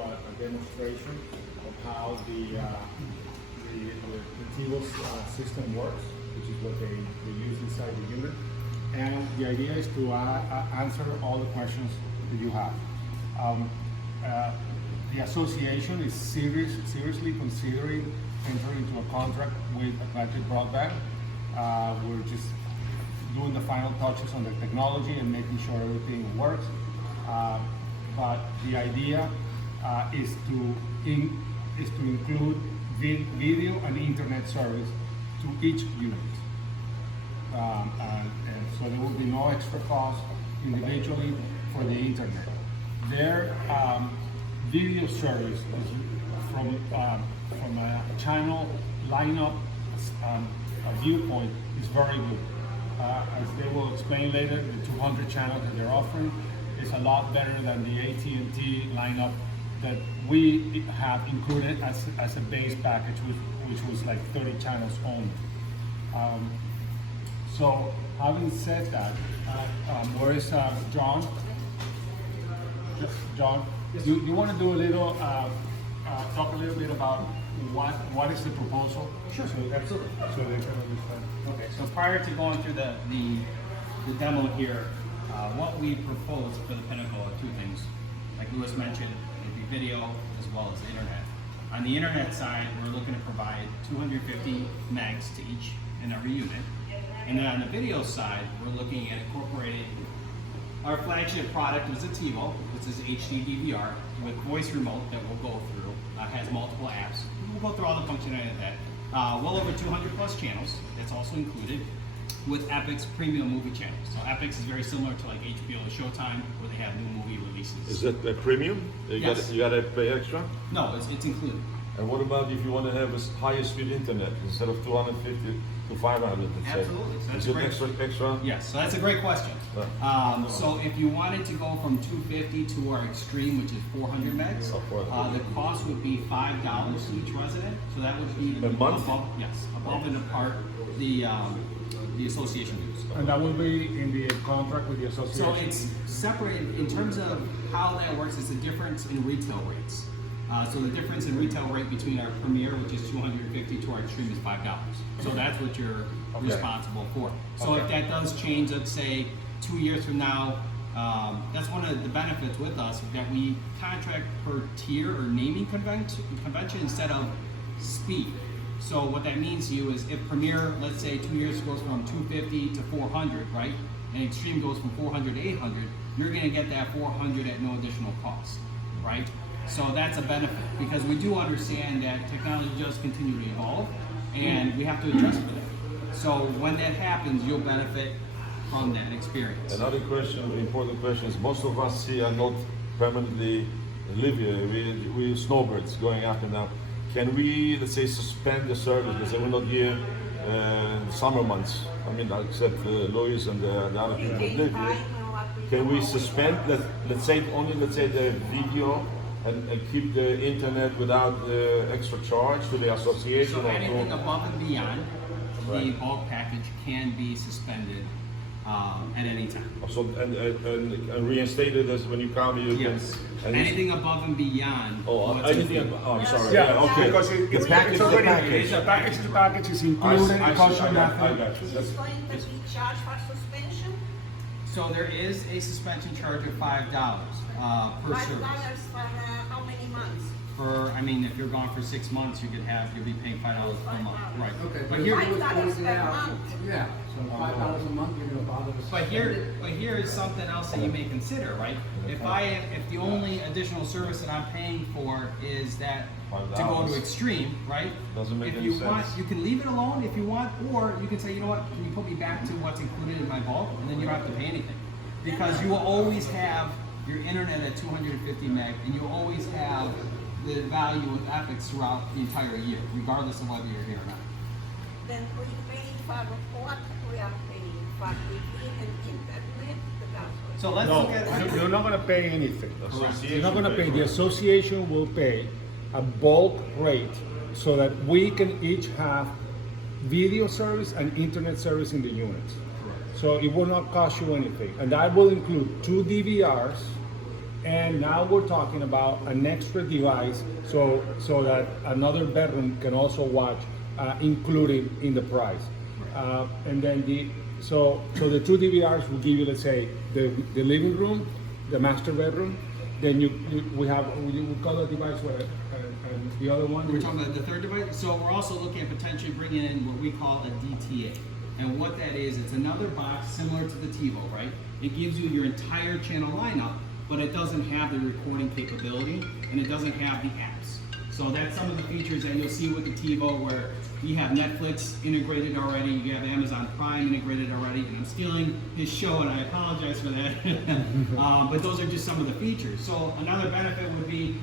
a demonstration of how the TiVo system works, which is what they use inside the unit. And the idea is to answer all the questions that you have. The association is seriously considering entering into a contract with Atlantic Broadband. We're just doing the final touches on the technology and making sure everything works. But the idea is to include video and internet service to each unit. And so there will be no extra cost individually for the internet. Their video service is from a channel lineup viewpoint is very good. As they will explain later, the 200 channels that they're offering is a lot better than the AT&T lineup that we have included as a base package, which was like 30 channels only. So having said that, where is John? John, you want to do a little, talk a little bit about what is the proposal? Sure, absolutely. So they can understand. Okay, so prior to going through the demo here, what we propose for the Pinnacle are two things. Like Louis mentioned, it'd be video as well as the internet. On the internet side, we're looking to provide 250 megs to each and every unit. And then on the video side, we're looking at incorporating our flagship product is a TiVo, which is HD DVR with voice remote that we'll go through. Has multiple apps. We'll go through all the functionality of that. Well over 200 plus channels. That's also included with Epix premium movie channels. So Epix is very similar to like HBO and Showtime, where they have new movie releases. Is it a premium? Yes. You gotta pay extra? No, it's included. And what about if you want to have a higher speed internet instead of 250 to 500? Let's say? Absolutely. So that's Is it great. extra? Yes, so that's a great question. So if you wanted to go from 250 to our extreme, which is 400 megs, the cost would be $5 to each resident. So that would be a month? Above and apart the association dues. And that will be in the contract with the association? So it's separate in terms of how that works. It's a difference in retail rates. So the difference in retail rate between our Premier, which is 250, to our Extreme is $5. So that's what you're responsible for. So if that does change, let's say 2 years from now, that's one of the benefits with us, that we contract per tier or naming convention instead of speed. So what that means to you is if Premier, let's say 2 years goes from 250 to 400, right? And Extreme goes from 400 to 800, you're gonna get that 400 at no additional cost, right? So that's a benefit, because we do understand that technology does continue to evolve and we have to adjust for that. So when that happens, you'll benefit from that experience. Another question, important question is most of us here are not permanently live here. We're snowbirds going up and down. Can we, let's say, suspend the service because we're not here summer months? I mean, except Louis and the other people that live here. Can we suspend, let's say the video and keep the internet without extra charge to the association? So anything above and beyond the bulk package can be suspended at any time. So and reinstated as when you come, you Yes. can. Anything above and beyond. what's Anything. included. I'm sorry. Yeah, okay. because it's package already, the package. It's a package, the package is included, I it costs you got nothing. you. Is going to be charged for suspension? So there is a suspension charge of $5 per $5 service. for how many months? For, I mean, if you're gone for 6 months, you'll be paying $5 per month, right? Okay, But here, $5 per month. Yeah, so $5 a month, you're gonna bother us. but here is something else that you may consider, right? If the only additional service that I'm paying for is that to go to Extreme, right? Doesn't make if any you sense. want, you can leave it alone if you want, or you can say, you know what, can you put me back to what's included in my bulk, and then you don't have to pay anything, because you will always have your internet at 250 meg, and you always have the value of Epix throughout the entire year, regardless of whether you're here or not. Then we pay for what we are paying for TV and internet. So let's No, look at. you're not gonna pay anything. Association You're not gonna pay, pays. the association will pay a bulk rate so that we can each have video service and internet service in the units. So it will not cost you anything. And that will include 2 DVRs And now we're talking about an extra device, so that another bedroom can also watch, included in the price. And then so the two DVRs will give you, let's say, the living room, the master bedroom. Then we call the device what, and the other one. We're talking about the third device. So we're also looking at potentially bringing in what we call a DTA. And what that is, it's another box similar to the TiVo, right? It gives you your entire channel lineup, but it doesn't have the recording capability and it doesn't have the apps. So that's some of the features that you'll see with the TiVo, where you have Netflix integrated already, you have Amazon Prime integrated already, and I'm stealing his show and I apologize for that. But those are just some of the features. So another benefit would be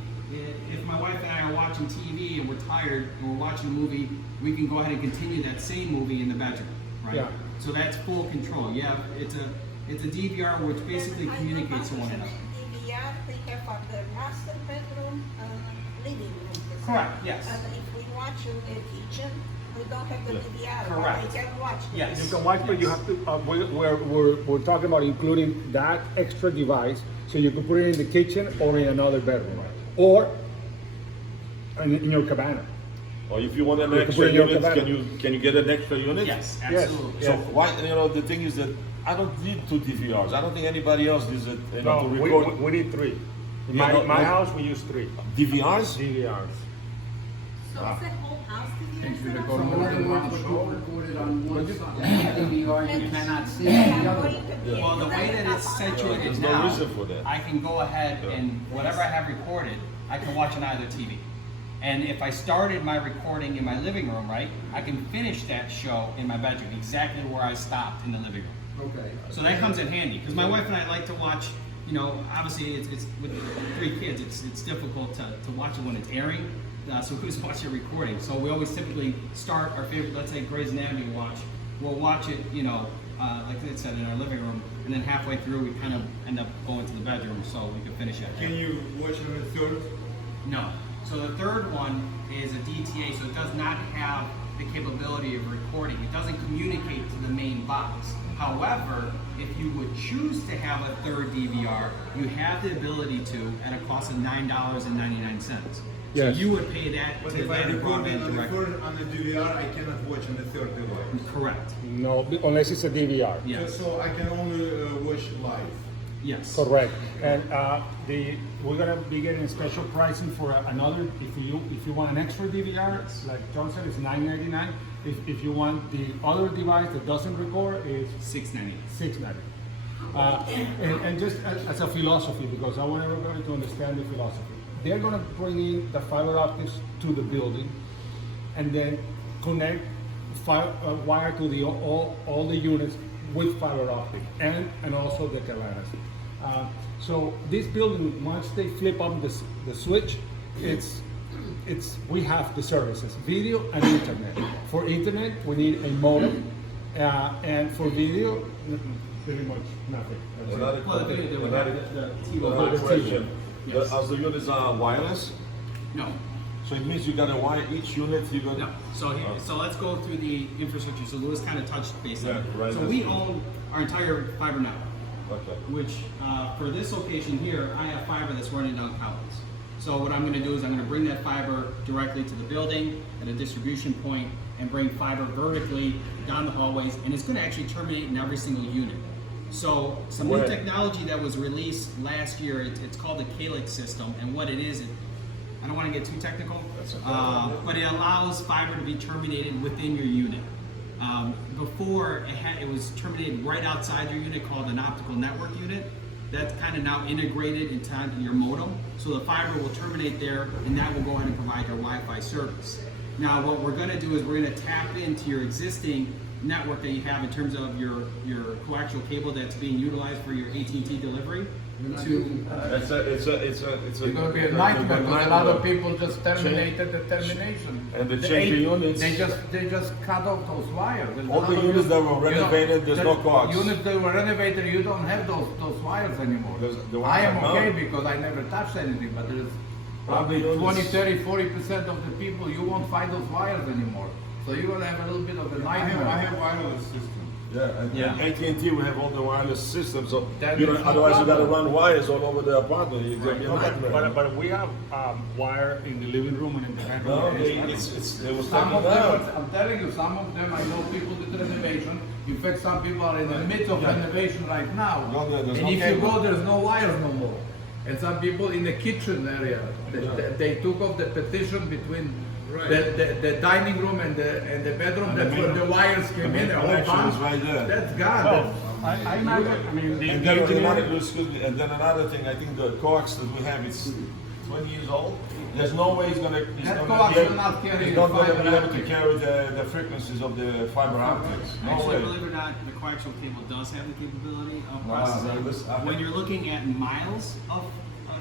if my wife and I are watching TV and we're tired and we're watching a movie, we can go ahead and continue that same movie in the bedroom, right? Yeah. So that's full control. Yeah, it's a DVR which basically communicates to one another. DVR, we have for the master bedroom, living room. Correct, yes. And if we watch in the kitchen, we don't have the DVR, Correct. but we can watch. Yes. You can watch, but you have to. We're talking about including that extra device, so you can put it in the kitchen or in another bedroom, or in your cabana. Or if you want an You can extra put it in your unit, cabana. can you get an extra unit? Yes, Yes. absolutely. So why, the thing is that I don't need two DVRs. I don't think anybody else uses it, to record we need three. In Yeah, my no. house, we use three DVRs. DVRs. So is the whole house DVR set up? So in other words, what you recorded on one side, DVR, you cannot see the other one. Well, the way that it's situated There's no now, reason for that. I can go ahead and whatever I have recorded, I can watch on either TV. And if I started my recording in my living room, right, I can finish that show in my bedroom, exactly where I stopped in the living room. Okay. So that comes in handy, because my wife and I like to watch, obviously it's with 3 kids, it's difficult to watch it when it's airing. So we just watch it recording. So we always typically start our favorite, let's say Grey's Anatomy watch. We'll watch it, like I said, in our living room, and then halfway through we kind of end up going to the bedroom so we can finish it. Can you watch it on the third? No. So the third one is a DTA, so it does not have the capability of recording. It doesn't communicate to the main box. However, if you would choose to have a third DVR, you have the ability to at a cost of $9.99. So Yes. you would pay that But to if I that record it broadband on the directly. third on the DVR, I cannot watch on the third device. Correct. No, unless it's a DVR. Yes. So I can only watch live. Yes. Correct. And we're gonna be getting a special pricing for another. If you want an extra DVR, like John said, it's $9.99. If you want the other device that doesn't record, it's $6.98. $6.99. And just as a philosophy, because I want everybody to understand the philosophy. They're gonna bring in the fiber optics to the building, and then connect wire to all the units with fiber optic and also the cabanas. So this building, once they flip up the switch, we have the services, video and internet. For internet, we need a modem, and for video, pretty much nothing. That's it. Another Well, the video, another- the another T-Mobile. question. Yes. As the units are wireless, No. so it means you got to wire each unit. You got No. So let's go through the infrastructure. So Louis kind of touched base on it. Yeah, right. So we own our entire fiber network, Okay. which for this location here, I have fiber that's running down Collins. So what I'm going to do is I'm going to bring that fiber directly to the building at a distribution point and bring fiber vertically down the hallways, and it's going to actually terminate in every single unit. So some new Right. technology that was released last year, it's called the Calyx system, and what it is, I don't want to get too technical, but it allows fiber to be terminated within your unit. Before, it was terminated right outside your unit, called an optical network unit. That's kind of now integrated into your modem, so the fiber will terminate there, and that will go ahead and provide your Wi-Fi service. Now, what we're going to do is we're going to tap into your existing network that you have in terms of your coaxial cable that's being utilized for your AT&T delivery. It's It's gonna be a nightmare, because a lot of people just terminated the termination. And they The change the eight- units. They just cut off those wires. There's All a the lot of units that were you know, renovated, there's no coax. Units that were renovated, you don't have those wires anymore. The ones I am that okay now- because I never touched anything, but there's All the probably units- 20, 30, 40% of the people, you won't find those wires anymore. So you're gonna have a little bit of a I nightmare. have wireless system. Yeah, and Yeah. AT&T we have all the wireless systems, so That you know, is no otherwise you got to problem. run wires all over the apartment. It's gonna be a No, nightmare. but we have wire in the living room and in the bedroom. No, and it's they was Some taken of them, down. I'm telling you, some of them, I know people did renovation. In fact, some people are in the midst of renovation right now. No, there's And no if you cable. go, there's no wires no more. And some people in the kitchen area, they took off the partition between the dining room and the bedroom. And the That's where main- the wires came the in. main The whole connection bunch. is right there. That's gone. Oh, I imagine, I mean, the And then engineer- another thing, I think the coax that we have is 20 years old. There's no way it's gonna That coax will not carry it's not gonna fiber be able to optic. carry the frequencies of the fiber optics. No Actually, way. believe it or not, the coaxial cable does have the capability of Wow, processing. this- When you're looking at miles of,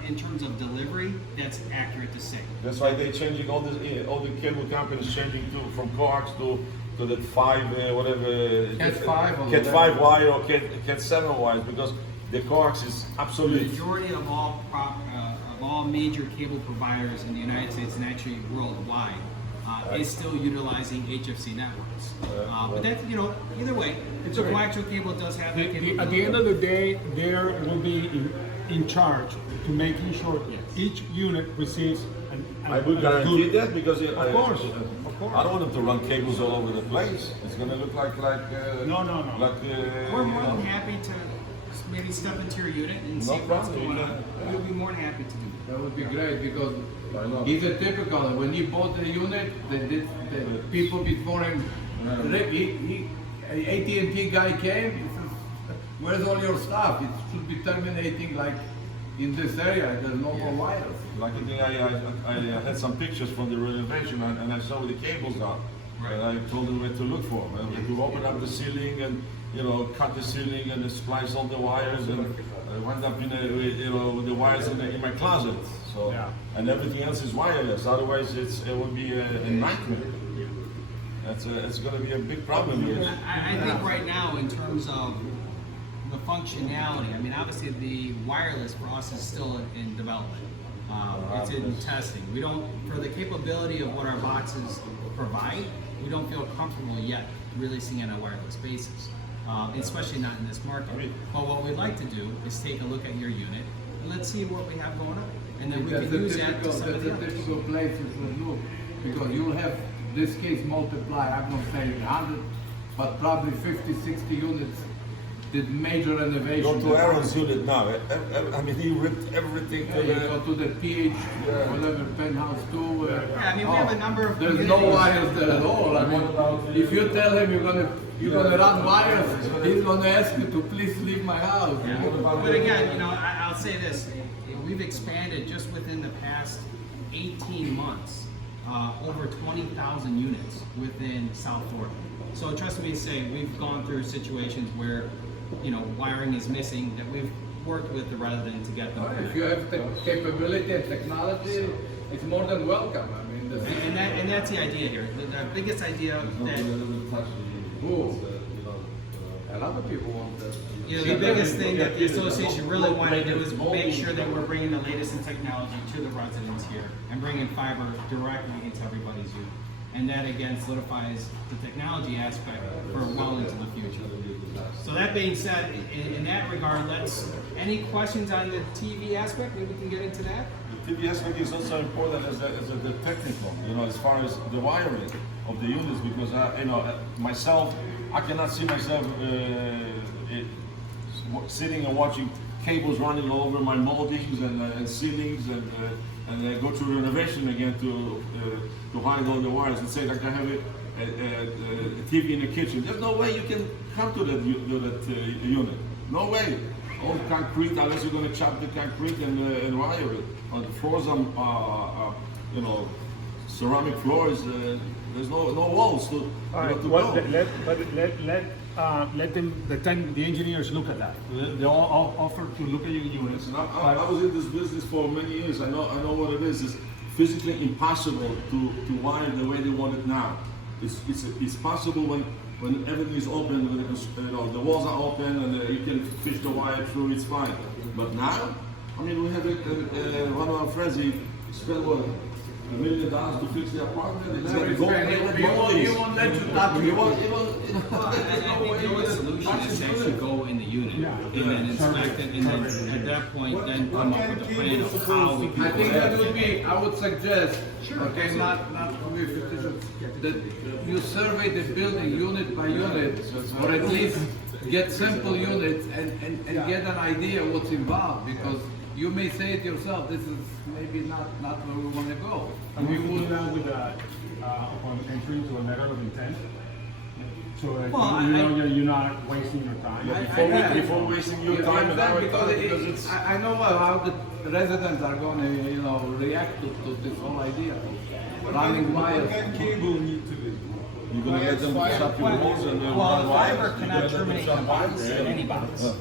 in terms of delivery, that's accurate to say. That's why they're changing all the cable companies changing from coax to the 5 whatever Cat 5 or Cat whatever. 5 wire or Cat 7 wires, because the coax is The obsolete. majority of all major cable providers in the United States and actually worldwide is still utilizing HFC networks. But that's, you know, either way, the coaxial cable does have that capability. At the end of the day, there will be in charge to making sure Yes. each unit receives I would guarantee good- that because Of course, of course. I don't want them to run cables all over the place. It's gonna look like No, no, no. like We're you more than know. happy to maybe step into your unit and No see what's problem, going yeah. on. We'll be more than happy to do that. That would be great because Why not? he's a typical. When he bought the unit, the people before him, AT&T guy came. He says, "Where's all your stuff? It should be terminating like in this area. There's no more wires." Like I think I had some pictures from the renovation and I saw where the cables are. And I told them where to look for them. And to open up the ceiling and cut the ceiling and splice all the wires and I wound up with the wires in my closet. So Yeah. and everything else is wireless. Otherwise it would be a nightmare. It's going to be a big problem here. I think right now, in terms of the functionality, I mean, obviously the wireless for us is still in development. It's in testing. We don't, for the capability of what our boxes provide, we don't feel comfortable yet releasing it on a wireless basis, especially not in this market. But what we'd like to do is take a look at your unit and let's see what we have going on, and then we That's can the use that typical, to some of that's the the others. typical place you should look because you'll have this case multiply. I'm not saying 100, but probably 50, 60 units did major Go renovation. to Aaron's unit now. I mean, he ripped everything Yeah, to you the. go to the PH, whatever, penthouse 2. Yeah, I mean, we have a number of There's no communities. wires there at all. I mean, if you tell him you're gonna run wires, he's gonna ask you to please leave my house. But again, you know, I'll say this, we've expanded just within the past 18 months, over 20,000 units within South Florida. So trust me to say, we've gone through situations where, you know, wiring is missing, that we've worked with the resident to get them. If you have the capability and technology, it's more than welcome. I mean, And that's the idea here. The biggest idea that, a lot of people want that. you know, the biggest thing that the association really wanted to do is make sure that we're bringing the latest in technology to the residents here and bringing fiber directly into everybody's unit. And that again solidifies the technology aspect for well into the future. So that being said, in that regard, any questions on the TV aspect? Maybe we can get into that? The TV aspect is also important as the technical, as far as the wiring of the units, because myself, I cannot see myself sitting and watching cables running all over my moldings and ceilings and go through renovation again to hide all the wires and say like I have a TV in the kitchen. There's no way you can come to that unit. No way. All concrete, unless you're going to chop the concrete and wire it. On the floors are ceramic floors. There's no walls to Alright, to well, go. let the engineers look at that. They all offer to look at your units. And I was in this business for many years. I know what it is. It's physically impossible to wire the way they want it now. It's possible when everything is open, when the walls are open and you can fish the wire through. It's fine. But now, I mean, we have one of our friends. He spent $1 million to fix the apartment. And Very expensive. You won't let you touch it. I think the solution is to actually go in the unit and then inspect it, and then at that point, then come up with a plan of how we can. I think that would be, I would suggest, okay, not that you survey the building unit by unit, or at least get simple units and get an idea what's involved, because you may say it yourself, this is maybe not where we want to go. And we will do that with, upon entry to a letter of intent. So that Well, you're not wasting your time. Before wasting your time and our time, because it's. I know how the residents are going to, react to this whole idea of running What wires. kind cable need to be? You're gonna let them shut your walls and then Well, run the wires? fiber cannot terminate the box in any box. So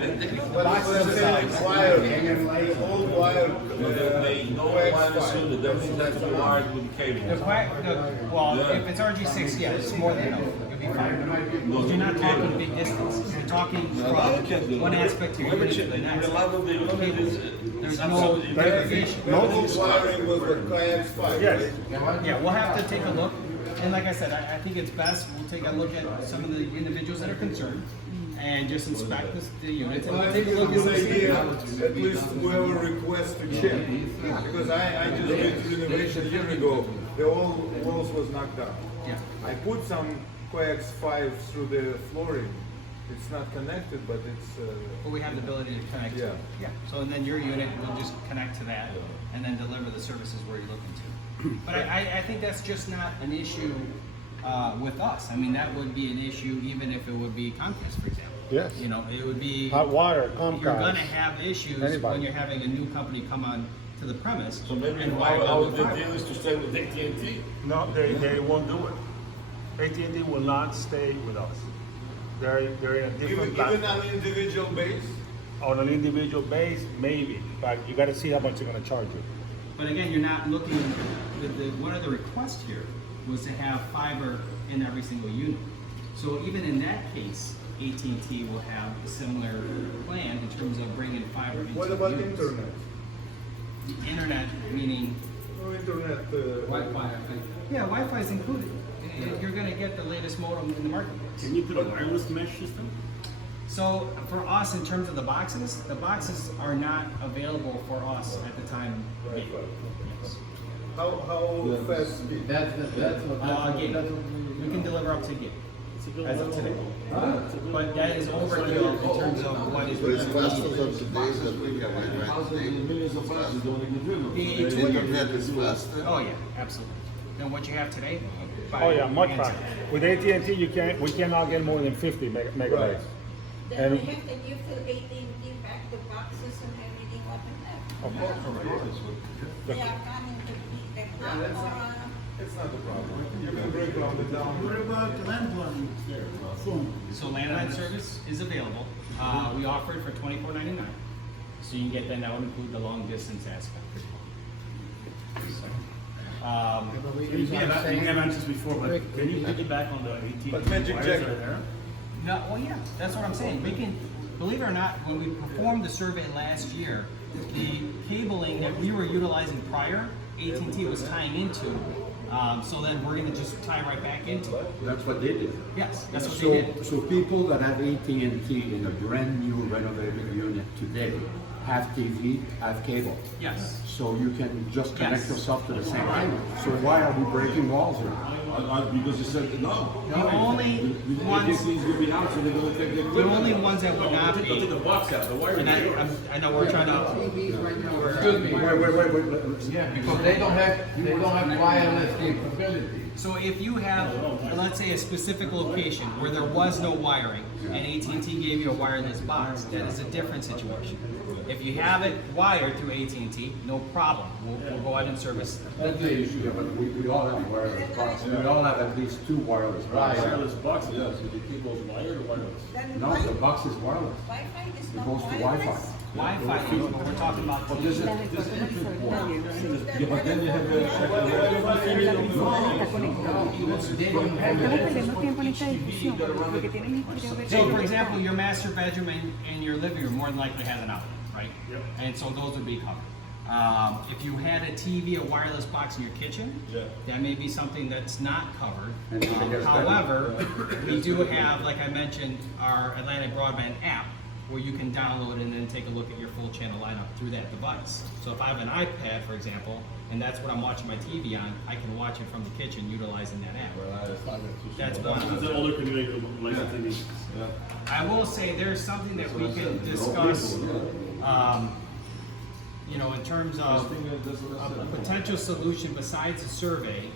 the box But is it's wire, old wire. No wireless unit, everything that's wired with cable. well, if it's RG6, yeah, it's more than enough. It'll be fine. You're not talking big distances. You're talking from one aspect to your unit to the next. There's no degradation. Old wiring was the Coax 5, Yes. right? Yeah, we'll have to take a look. And like I said, I think it's best, we'll take a look at some of the individuals that are concerned and just inspect the units. And Well, we'll I take think a it's look a and good see. idea, at least whoever requests to check. Because I just did renovation a year ago, the old walls was knocked down. Yeah. I put some coax 5 through the flooring. It's not connected, but it's, But we have the ability to connect. Yeah. Yeah, so and then your unit will just connect to that and then deliver the services where you're looking to. But I think that's just not an issue with us. I mean, that would be an issue even if it would be Comcast, for example. Yes. You know, it would be. Hot water, You're Comcast. gonna have issues Anybody. when you're having a new company come on to the premise. So maybe and wire our the new fiber. deal is to stay with AT&T. No, they won't do it. AT&T will not stay with us. They're in a even, different even platform. on individual base. On an individual base, maybe, but you gotta see how much they're gonna charge you. But again, you're not looking, one of the requests here was to have fiber in every single unit. So even in that case, AT&T will have a similar plan in terms of bringing fiber into What the about units. internet? The internet, meaning, No internet. yeah, Wi-Fi is included. You're gonna get the latest modem in the market. Can you put a wireless mesh system? So for us, in terms of the boxes are not available for us at the time. being. Yes. How fast speed? That's what. Gig. We can deliver up to gig as of today. But that is overkill in terms of what is really needed. Millions of boxes don't even drill. The 200 Oh yeah, absolutely. Then what you have today? Oh yeah, much hands faster. With AT&T, we cannot get more than 50 megabytes. Then And- we have to give to AT&T back the boxes and everything what we have. Of course. They are coming to pick them up or, It's not a problem. You can break it down. What about landline phone? So landline service is available. We offer it for $24.99. So you can get, then that would include the long distance aspect. You have answers before, but can you piggyback on the AT&T But Magic wires Jack- that are there? No, well, yeah, that's what I'm saying. We can, believe it or not, when we performed the survey last year, the cabling that we were utilizing prior, AT&T was tying into. So then we're gonna just tie right back into it. That's what they did. Yes, that's what So, they did. so people that have AT&T in a brand new renovated unit today have TV, have cable. Yes. So you can just connect Yes. yourself to the same thing. So why are we breaking walls here? Because you said no. The only ones, AT&T is gonna be out, so they're gonna take the the equipment. only ones that would not Don't take be, the box out, the wire. and I know we're trying to, Excuse me, wait. Yeah, because they don't have wireless capability. so if you have, let's say, a specific location where there was no wiring and AT&T gave you a wireless box, that is a different situation. If you have it wired through AT&T, no problem. We'll go ahead and service. That's the issue. Yeah, but we all have wireless boxes. We all have at least two wireless boxes. Wireless box, yes. Do you keep those wired or wireless? then No, the box is wireless. Wi-Fi is It not goes to Wi-Fi. wireless. Wi-Fi, but we're talking about. But this is important. Yeah, but then you have Estamos perdiendo tiempo en esta discusión porque tienen que So, for example, your master bedroom and your living room more than likely has an outlet, right? Yep. And so those would be covered. If you had a TV, a wireless box in your kitchen, that may be something that's not covered. However, we do have, like I mentioned, our Atlantic Broadband app, where you can download and then take a look at your full channel lineup through that device. So if I have an iPad, for example, and that's what I'm watching my TV on, I can watch it from the kitchen utilizing that app. That's one Because of the them. older community likes the TV. I will say there's something that we can discuss, you know, in terms of a potential solution besides a survey.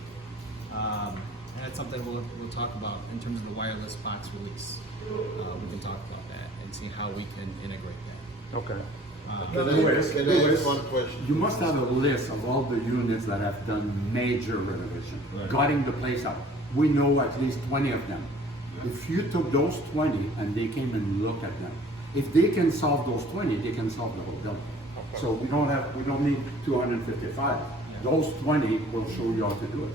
And that's something we'll talk about in terms of the wireless box release. We can talk about that and see how we can integrate that. Okay. Can I ask one question? You must have a list of all the units that have done major renovation, gutting the place up. We know at least 20 of them. If you took those 20 and they came and looked at them, if they can solve those 20, they can solve the whole building. So we don't need 255. Those 20 will show you how to do it.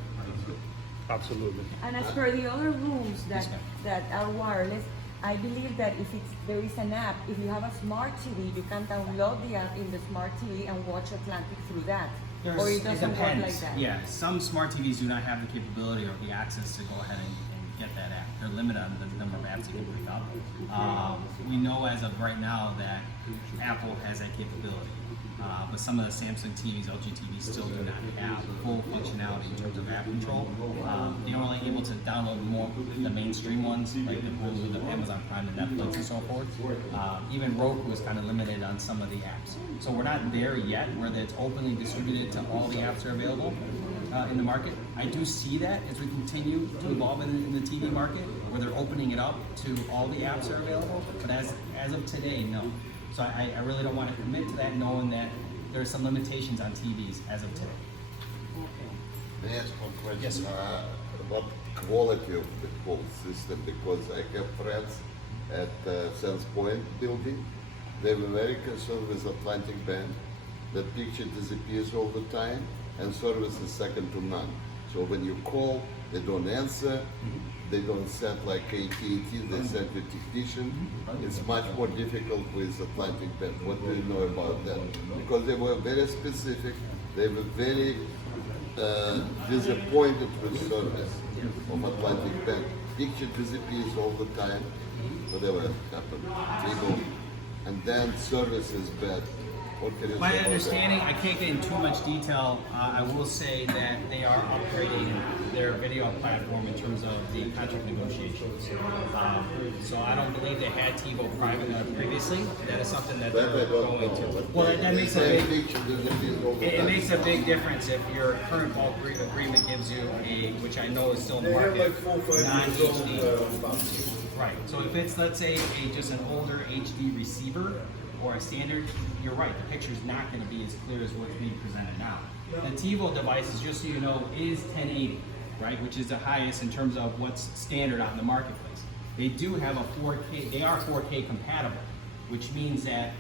Absolutely. And as for the other rooms Yes, that are wireless, I believe that if there is an app, if you have a smart TV, you can download the app in the smart TV and watch Atlantic through that. Or it doesn't work like depends. that. Yeah, some smart TVs do not have the capability or the access to go ahead and get that app. They're limited on the number of apps you can pick up. We know as of right now that Apple has that capability. But some of the Samsung TVs, LG TVs still do not have full functionality in terms of app control. They're only able to download more the mainstream ones, like the Hulu, the Amazon Prime, and Netflix, and so forth. Even Roku is kind of limited on some of the apps. So we're not there yet, where it's openly distributed to all the apps that are available in the market. I do see that as we continue to evolve in the TV market, where they're opening it up to all the apps that are available. But as of today, no. So I really don't want to commit to that, knowing that there are some limitations on TVs as of today. May I ask one question? Yes, sir. About quality of the whole system, because I have friends at Sands Point building. They were very concerned with Atlantic Band. The picture disappears all the time, and service is second to none. So when you call, they don't answer. They don't send like AT&T, they send a technician. It's much more difficult with Atlantic Band. What do you know about that? Because they were very specific. They were very disappointed with service of Atlantic Band. Picture disappears all the time. Whatever happened. Cable. And then service is bad. What can you My say about understanding, I can't get in too much detail. I will say that they are upgrading their video platform in terms of the contract negotiations. So I don't believe they had TiVo previously. That is something that That I they're don't going know. to. Well, that makes a Same big. picture disappears all the It time. makes a big difference if your current bulk agreement gives you a, which I know is still in the They have market, like 4 or 5 years non-HD. old. Right, so if it's, let's say, just an older HD receiver or a standard, you're right, the picture's not gonna be as clear as what's being presented now. The TiVo devices, just so you know, is 1080, right, which is the highest in terms of what's standard out in the marketplace. They do have a 4K, they are 4K compatible, which means that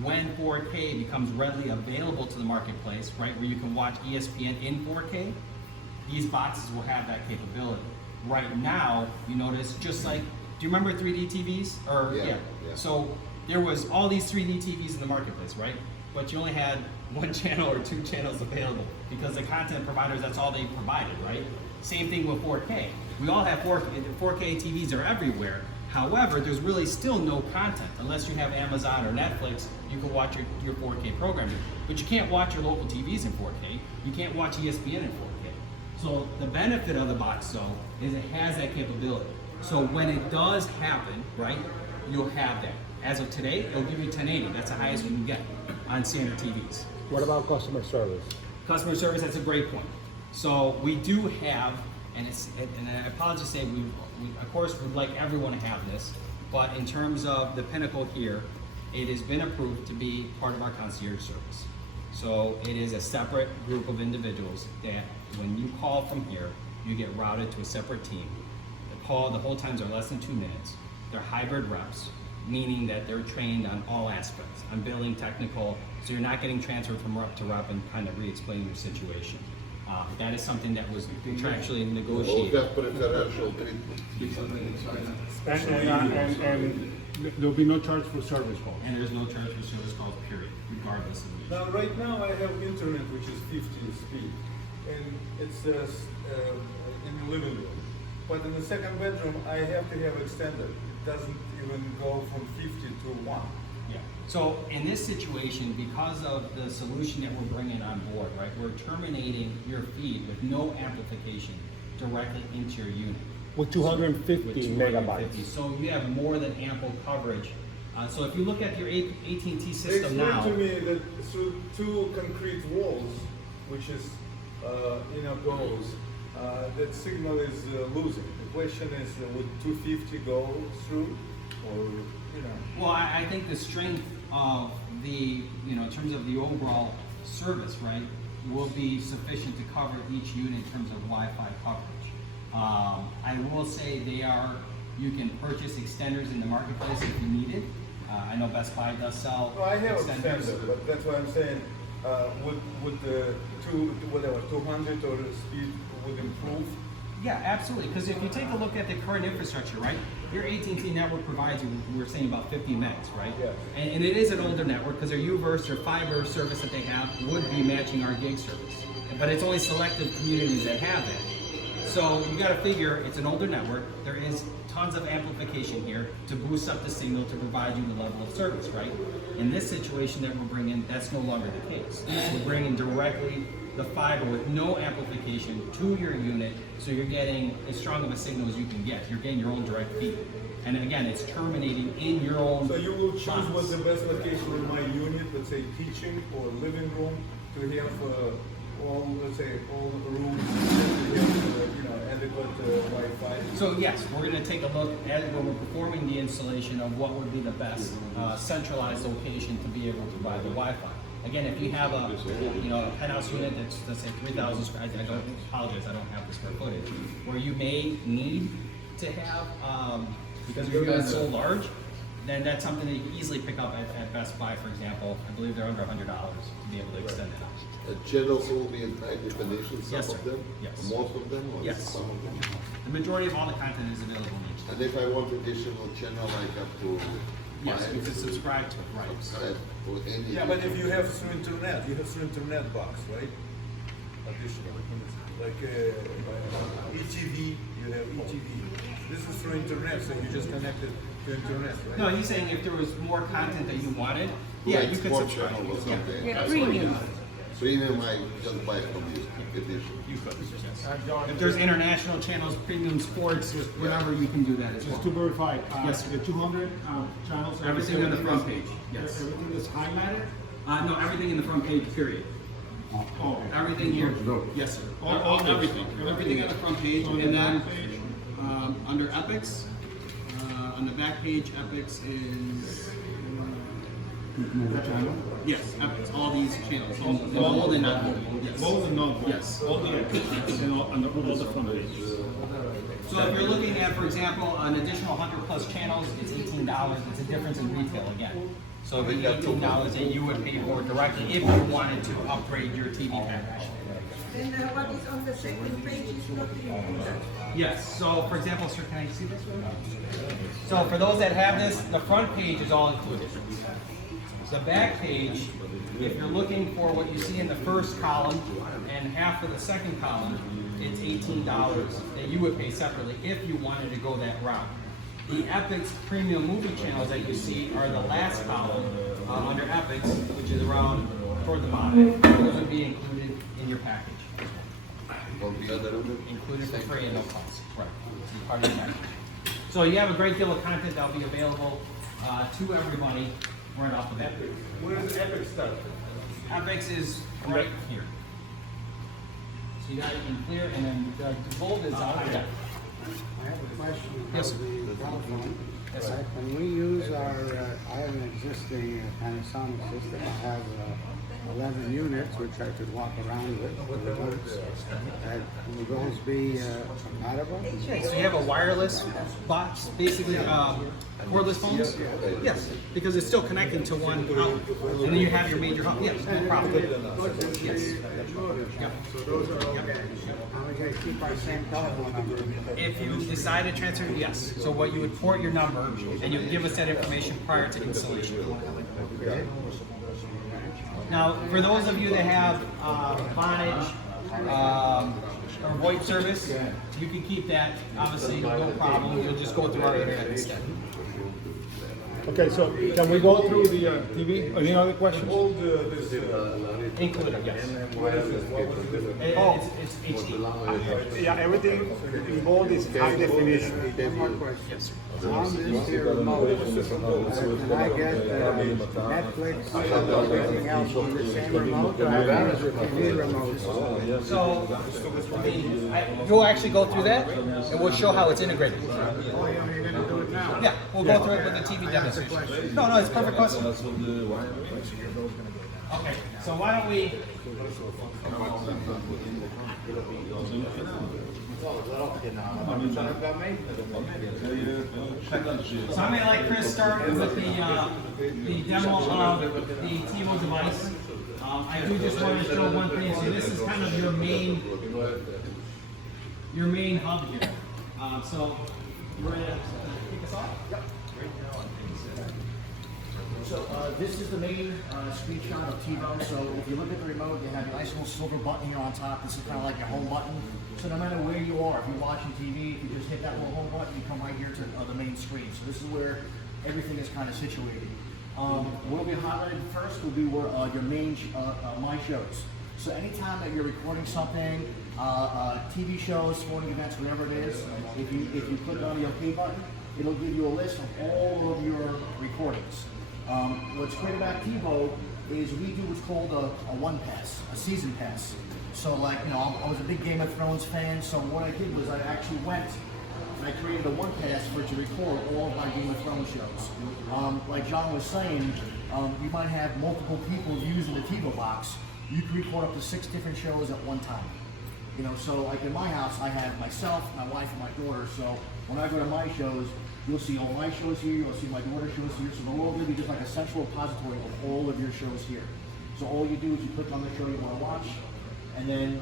when 4K becomes readily available to the marketplace, right, where you can watch ESPN in 4K, these boxes will have that capability. Right now, you notice, just like, do you remember 3D TVs? Or Yeah. So there was all these 3D TVs in the marketplace, right? But you only had one channel or two channels available because the content providers, that's all they provided, right? Same thing with 4K. We all have 4K TVs are everywhere. However, there's really still no content unless you have Amazon or Netflix. You can watch your 4K programming, but you can't watch your local TVs in 4K. You can't watch ESPN in 4K. So the benefit of the box, though, is it has that capability. So when it does happen, right, you'll have that. As of today, it'll give you 1080. That's the highest you can get on standard TVs. What about customer service? Customer service, that's a great point. So we do have, and I apologize to say, we of course would like everyone to have this, but in terms of the Pinnacle here, it has been approved to be part of our concierge service. So it is a separate group of individuals that when you call from here, you get routed to a separate team. The whole times are less than 2 minutes. They're hybrid reps, meaning that they're trained on all aspects, on billing, technical, so you're not getting transferred from rep to rep and kind of re-explaining your situation. That is something that was contractually All negotiated. have preferential treatment. And there'll be no charge for service calls. And there's no charge for service calls, period. regardless of the age. Now, right now, I have internet which is 50 speed, and it's in the living room. But in the second bedroom, I have to have extender. It doesn't even go from 50 to 1. Yeah. So in this situation, because of the solution that we're bringing on board, right, we're terminating your feed with no amplification directly into your unit. With 250 With 250. megabytes. So you have more than ample coverage. So if you look at your AT&T system Explain now, to me that through 2 concrete walls, which is goes, that signal is losing. The question is, would 250 go through, or well, I think the strength of the, in terms of the overall service, right, will be sufficient to cover each unit in terms of Wi-Fi coverage. I will say you can purchase extenders in the marketplace if you need it. I know Best Buy does sell No, I have extenders. extender, but that's what I'm saying. Would the 200 or speed would improve? Yeah, absolutely. Because if you take a look at the current infrastructure, right, your AT&T network provides you, we were saying about 50 megs, right? Yes. And it is an older network because their UVerse or fiber service that they have would be matching our gig service. But it's only selective communities that have that. So you got to figure it's an older network. There is tons of amplification here to boost up the signal to provide you the level of service, right? In this situation that we're bringing, that's no longer the case. We're bringing directly the fiber with no amplification to your unit, so you're getting as strong of a signal as you can get. You're getting your own direct feed. And again, it's terminating in your own So you will choose box. what's the best location in my unit, let's say teaching or living room, to have all the rooms, to have adequate Wi-Fi. So yes, we're going to take a look at when we're performing the installation of what would be the best centralized location to be able to provide the Wi-Fi. Again, if you have a penthouse unit that's, let's say 3,000 square, I don't apologize, I don't have the square footage, where you may need to have, because your unit's so large, then that's something that you can easily pick up at Best Buy, for example. I believe they're under $100 to be able to extend it out. The channels will be in high definition, some Yes, of sir. them? Yes. Most of them, or Yes. some of them? The majority of all the content is available in HD. And if I want additional channel, like up to Yes, 5, you can subscribe to it, right. subscribe to any. Yeah, but if you have through internet, box, right? Additional, like ETV, you have ETV. This is through internet, so you just connect it to internet, right? No, he's saying if there was more content that you wanted, yeah, Like you could sports subscribe. channel or Yeah. something. Yeah, That's premium. what Premium, I just buy from you, edition. You could, yes. If there's international channels, premium sports, whatever, you can do that as well. Just to verify, Yes. the 200 channels. Everything on the front page, yes. Everything is highlighted? No, everything in the front page, period. Oh, Everything here, yes, sir. Everything. Everything on the front page, On the and then, back page? under epics, on the back page, epics is, yes, epics, all these channels, in bold and not bold, yes. Both and not both? Yes. All the epics and all the front pages. So if you're looking at, for example, an additional 100 plus channels, it's $18. It's a difference in retail again. So it'd be $18 that you would pay for directly if you wanted to upgrade your TV package. And what is on the second page is not included. Yes, so for example, sir, can I see this one? So for those that have this, the front page is all included. The back page, if you're looking for what you see in the first column and half of the second column, it's $18 that you would pay separately if you wanted to go that route. The Epix premium movie channels that you see are the last column under Epix, which is around toward the bottom. Those would be included in your package. All the other one? Included for free and no cost. Right. It's part of your package. So you have a great deal of content that'll be available to everybody right off the bat. Where does Epic start? Epix is right here. So you got it in clear, and then the bold is out there. I have a question Yes, about sir. the telephone. Yes, sir. When we use I have an existing Panasonic system. I have 11 units, which I could walk around with. Will those be compatible? Okay, so you have a wireless box, basically cordless phones? Yes, because it's still connecting to one out. And then you have your major hub. Yes, no problem. Yes. Yep. So those are okay. How we gonna keep our same telephone number? If you decide to transfer, yes. So what you would port your number, and you would give us that information prior to installation. Okay. Now, for those of you that have Vonage or VoIP service, you can keep that, obviously, no problem. You'll just go through our internet instead. Okay, so can we go through the TV? Any other questions? All this, Included, yes. what is it? What was it? It's HD. Yeah, everything involved is high definition. One more question. Yes, sir. On this here remote, can I get Netflix and everything else on the same remote, or I have a TV remote? So, you'll actually go through that, and we'll show how it's integrated. Oh, yeah, you're gonna do it now? Yeah, we'll go through it with the TV demonstration. No, it's a perfect question. Okay, so why don't we... So I'm gonna let Chris start with the demo of the TiVo device. I do just want to show one thing. So this is kind of your main hub here. So we're gonna kick us off. Yep. So this is the main screenshot of TiVo. So if you look at the remote, you have a nice little silver button here on top. This is kind of like your home button. So no matter where you are, if you're watching TV, if you just hit that little home button, you come right here to the main screen. So this is where everything is kind of situated. What'll be highlighted first will be where your main My Shows. So anytime that you're recording something, TV shows, sporting events, whatever it is, if you click on the OK button, it'll give you a list of all of your recordings. What's great about TiVo is we do what's called a one pass, a season pass. So like, you know, I was a big Game of Thrones fan, so what I did was I actually went and I created a one pass for it to record all of my Game of Thrones shows. Like John was saying, you might have multiple people using the TiVo box. You can record up to 6 different shows at one time. You know, so like in my house, I have myself, my wife, and my daughter. So when I go to my shows, you'll see all my shows here, you'll see my daughter's shows here. So they're all going to be just like a central repository of all of your shows here. So all you do is you click on the show you want to watch, and then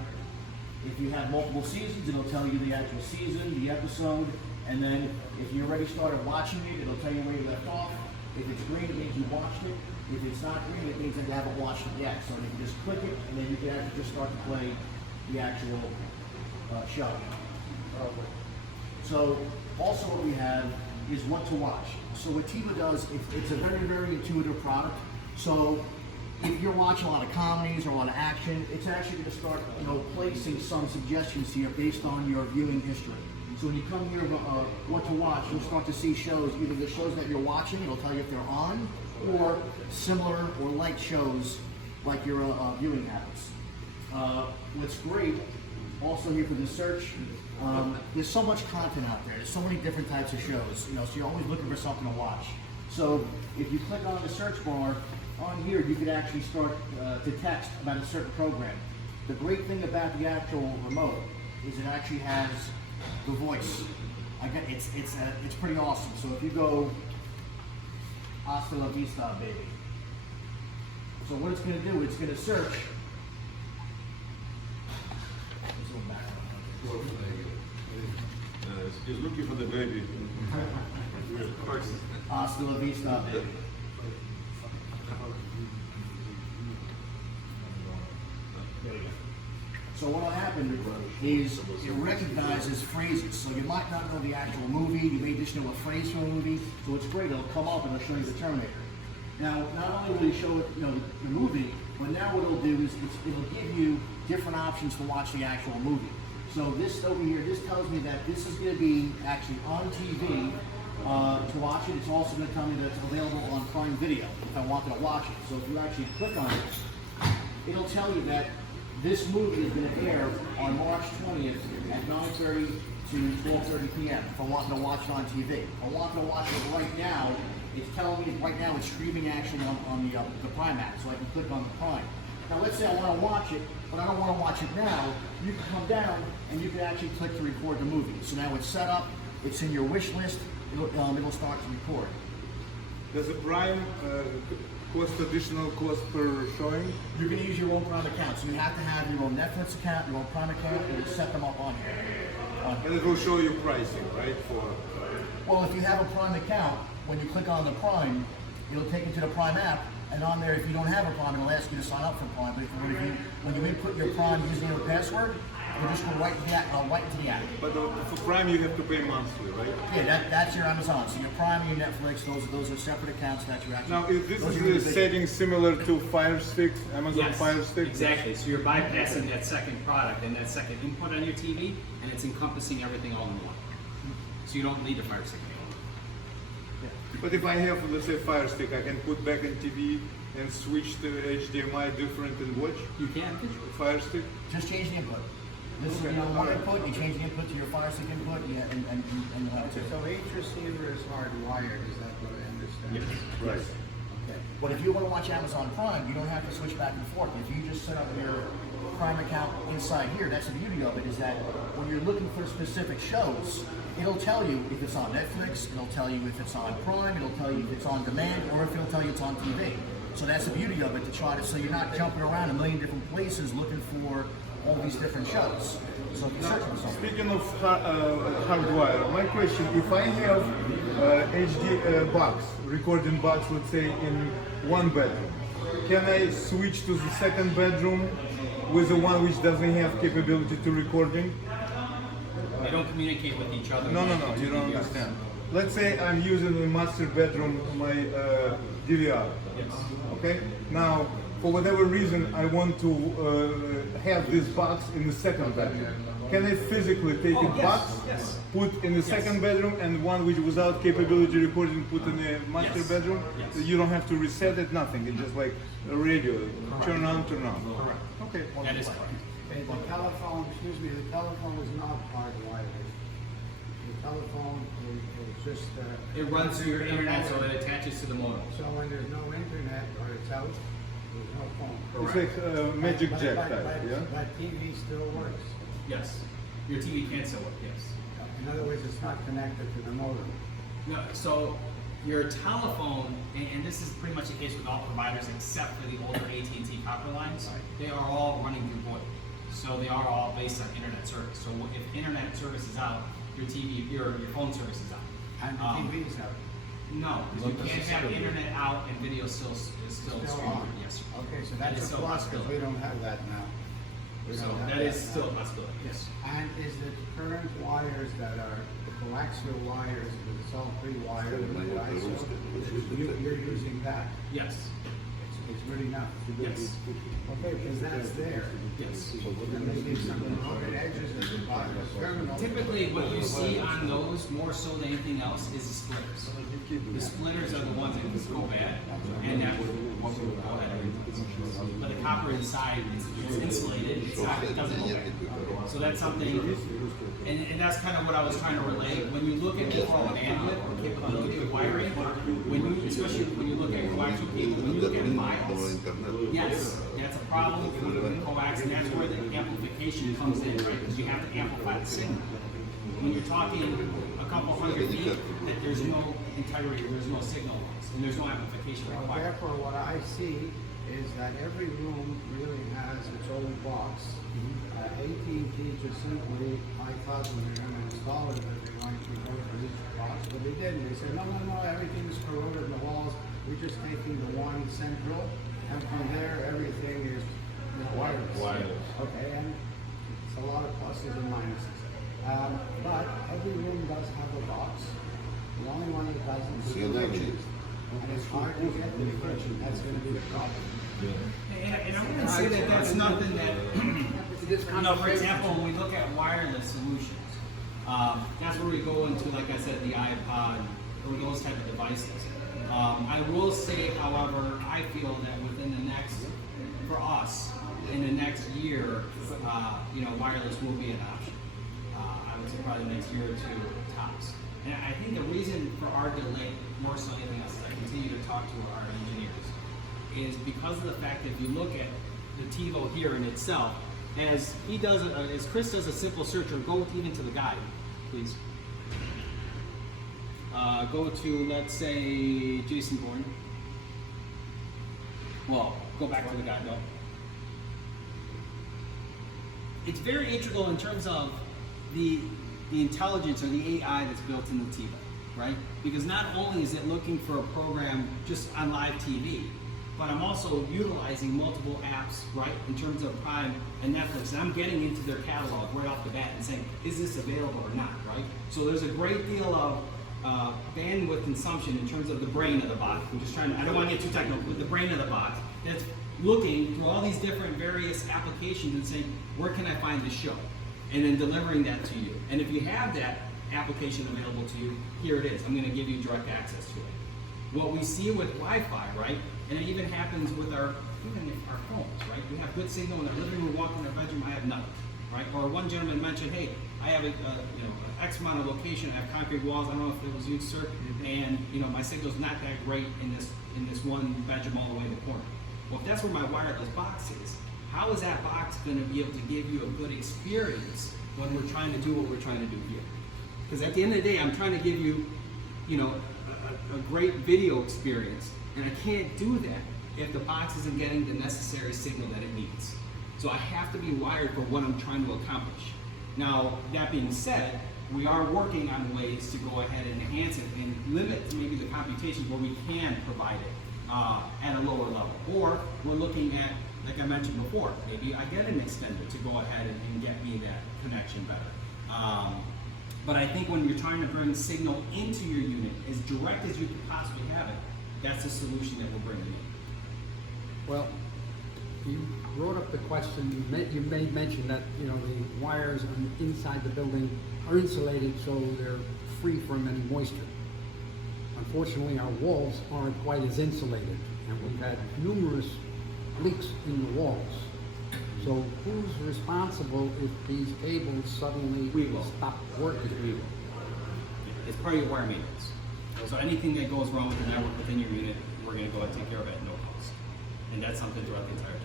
if you have multiple seasons, it'll tell you the actual season, the episode, and then if you already started watching it, it'll tell you where you left off. If it's green, it means you watched it. If it's not green, it means that you haven't watched it yet. So you can just click it, and then you can actually just start to play the actual show. So also what we have is what to watch. So what TiVo does, it's a very, very intuitive product. So if you're watching a lot of comedies or a lot of action, it's actually going to start, you know, placing some suggestions here based on your viewing history. So when you come here, what to watch, you'll start to see shows, either the shows that you're watching, it'll tell you if they're on, or similar or like shows like your viewing habits. What's great, also here for the search, there's so much content out there. There's so many different types of shows, you know, so you're always looking for something to watch. So if you click on the search bar, on here you could actually start to text about a certain program. The great thing about the actual remote is it actually has the voice. It's pretty awesome. So if you go Hasta la Vista, baby. So what it's going to do, it's going to search. He's looking for the baby. Hasta la Vista, baby. So what will happen is it recognizes phrases. So you might not know the actual movie, you may just know a phrase from a movie. So it's great, it'll come up and it'll show you the Terminator. Now, not only will it show you know, the movie, but now what it'll do is it'll give you different options to watch the actual movie. So this over here, this tells me that this is going to be actually on TV to watch it. It's also going to tell me that it's available on Prime Video if I wanted to watch it. So if you actually click on it, it'll tell you that this movie is going to air on March 20th at 9:30 to 12:30 p.m. if I wanted to watch it on TV. If I wanted to watch it right now, it's telling me right now it's streaming action on the Prime app, so I can click on the Prime. Now let's say I want to watch it, but I don't want to watch it now. You can come down and you can actually click to record the movie. So now it's set up, it's in your wish list, it'll start to record. Does the Prime cost additional cost per showing? You can use your own Prime account. So you have to have your own Netflix account, your own Prime account, and you set them up on here. And it will show you pricing, right? Well, if you have a Prime account, when you click on the Prime, it'll take you to the Prime app, And on there, if you don't have a Prime, it'll ask you to sign up for Prime. But when you input your Prime username or password, it'll just go right into the app. But for Prime, you have to pay monthly, right? Yeah, that's your Amazon. So your Prime and your Netflix, those are separate accounts that you actually. Now, if this those are is a individual. setting similar to Fire Stick, Amazon Yes, Fire Stick? exactly. So you're bypassing that second product and that second input on your TV, and it's encompassing everything all in one. So you don't need a Fire Stick anymore. But if I have, let's say, Fire Stick, I can put back in TV and switch to HDMI different and watch You can. Fire Stick? Just change the input. This is Okay. one input. You change the input to your Fire Stick input, yeah, and you'll have it too. So each receiver is hardwired, is that what I understand? Yes. Right. Okay. But if you want to watch Amazon Prime, you don't have to switch back and forth. If you just set up your Prime account inside here, that's the beauty of it, is that when you're looking for specific shows, it'll tell you if it's on Netflix, it'll tell you if it's on Prime, it'll tell you if it's on demand, or if it'll tell you it's on TV. So that's the beauty of it, to try to, so you're not jumping around a million different places looking for all these different shows. So if you search for something. Speaking of hardwire, my question, if I have HD box, recording box, let's say in one bedroom, can I switch to the second bedroom with the one which doesn't have capability to recording? They don't communicate with each other. No, you don't understand. Let's say I'm using the master bedroom my DVR. Yes. Okay? Now, for whatever reason, I want to have this box in the second bedroom. Can I physically take a box, put in the second bedroom, and one which without capability recording put in the master bedroom? Yes. You don't have to reset it, nothing. It's just like a radio, turn on, turn off. Correct. Okay. That is correct. Okay, the telephone, excuse me, the telephone is not hardwired. The telephone is just, It runs through your internet, so it attaches to the modem. so when there's no internet or it's out, there's no phone. It's like magic jack But- type, but- yeah? But TV still works. Yes. Your TV can still work, yes. In other words, it's not connected to the modem. No, so your telephone, and this is pretty much the case with all providers except for the older AT&T copper lines, they are all running through VoIP. So they are all based on internet service. So if internet service is out, your TV, your phone service is out. And the TV is out. No, because you can't have internet out and video is still streaming. on. Yes. Okay, so That is that's a still a plus, because we possibility. don't have that now. We So don't have that is now. still a possibility, yes. And is the current wires that are the coaxial wires, that it's all pre-wired, you're using that? Yes. It's good enough? Yes. Okay, because that's there. Yes. And maybe some rounded edges at the bottom of the terminal. Typically, what you see on those more so than anything else is the splitters. The splitters are the ones that can go bad, and that would go ahead and but the copper inside it's insulated. It's not, it doesn't go bad. So that's something, and that's kind of what I was trying to relay. When you look at overall bandwidth or capability of wiring, especially when you look at coaxial cable, when you look at miles, yes, that's a problem with coax, and that's where the amplification comes in, right? Because you have to amplify the signal. When you're talking a couple hundred feet, that there's no integrity, there's no signal loss, and there's no amplification So required. therefore, what I see is that every room really has its own box. AT&T just simply, I thought when they were going to install it, that they were going to go for each box, but they didn't. They said, no, everything is corroded in the walls. We're just taking the one central, and from there, everything is wireless. Wireless. Okay, and it's a lot of pluses and minuses. But every room does have a box. The only one that doesn't is the kitchen. And it's hard to get to the kitchen. That's going to be the problem. And I wouldn't say that that's nothing that, you know, for example, when we look at wireless solutions, that's where we go into, like I said, the iPod or those type of devices. I will say, however, I feel that within the next, for us, in the next year, you know, wireless will be an option. I would say probably the next year or two tops. And I think the reason for our delay, more so than anything else, is I continue to talk to our engineers, is because of the fact that if you look at the TiVo here in itself, as he does, as Chris does a simple search, or go even to the guide, please. Go to, let's say, Jason Bourne. Well, go back to the guide though. It's very integral in terms of the intelligence or the AI that's built in the TiVo, right? Because not only is it looking for a program just on live TV, but I'm also utilizing multiple apps, right, in terms of Prime and Netflix, and I'm getting into their catalog right off the bat and saying, is this available or not, right? So there's a great deal of bandwidth consumption in terms of the brain of the box. I'm just trying to, I don't want to get too technical, but the brain of the box that's looking through all these different various applications and saying, where can I find this show? And then delivering that to you. And if you have that application available to you, here it is. I'm going to give you direct access to it. What we see with Wi-Fi, right, and it even happens with our phones, right? We have good signal in our living room, walk in our bedroom, I have nothing, right? Or one gentleman mentioned, hey, I have an X amount of location, I have concrete walls, I don't know if it was you, sir, and my signal's not that great in this one bedroom all the way in the corner. Well, if that's where my wireless box is, how is that box going to be able to give you a good experience when we're trying to do what we're trying to do here? Because at the end of the day, I'm trying to give you, a great video experience, and I can't do that if the box isn't getting the necessary signal that it needs. So I have to be wired for what I'm trying to accomplish. Now, that being said, we are working on ways to go ahead and enhance it and limit maybe the computations where we can provide it at a lower level. Or we're looking at, like I mentioned before, maybe I get an extender to go ahead and get me that connection better. But I think when you're trying to bring signal into your unit as direct as you can possibly have it, that's the solution that we're bringing in. Well, you brought up the question, you made mention that, the wires inside the building are insulated so they're free from any moisture. Unfortunately, our walls aren't quite as insulated, and we've had numerous leaks in the walls. So who's responsible if these cables suddenly stop working? We will. It's part of your wire maintenance. So anything that goes wrong with the network within your unit, we're going to go and take care of it at no cost. And that's something throughout the entire term.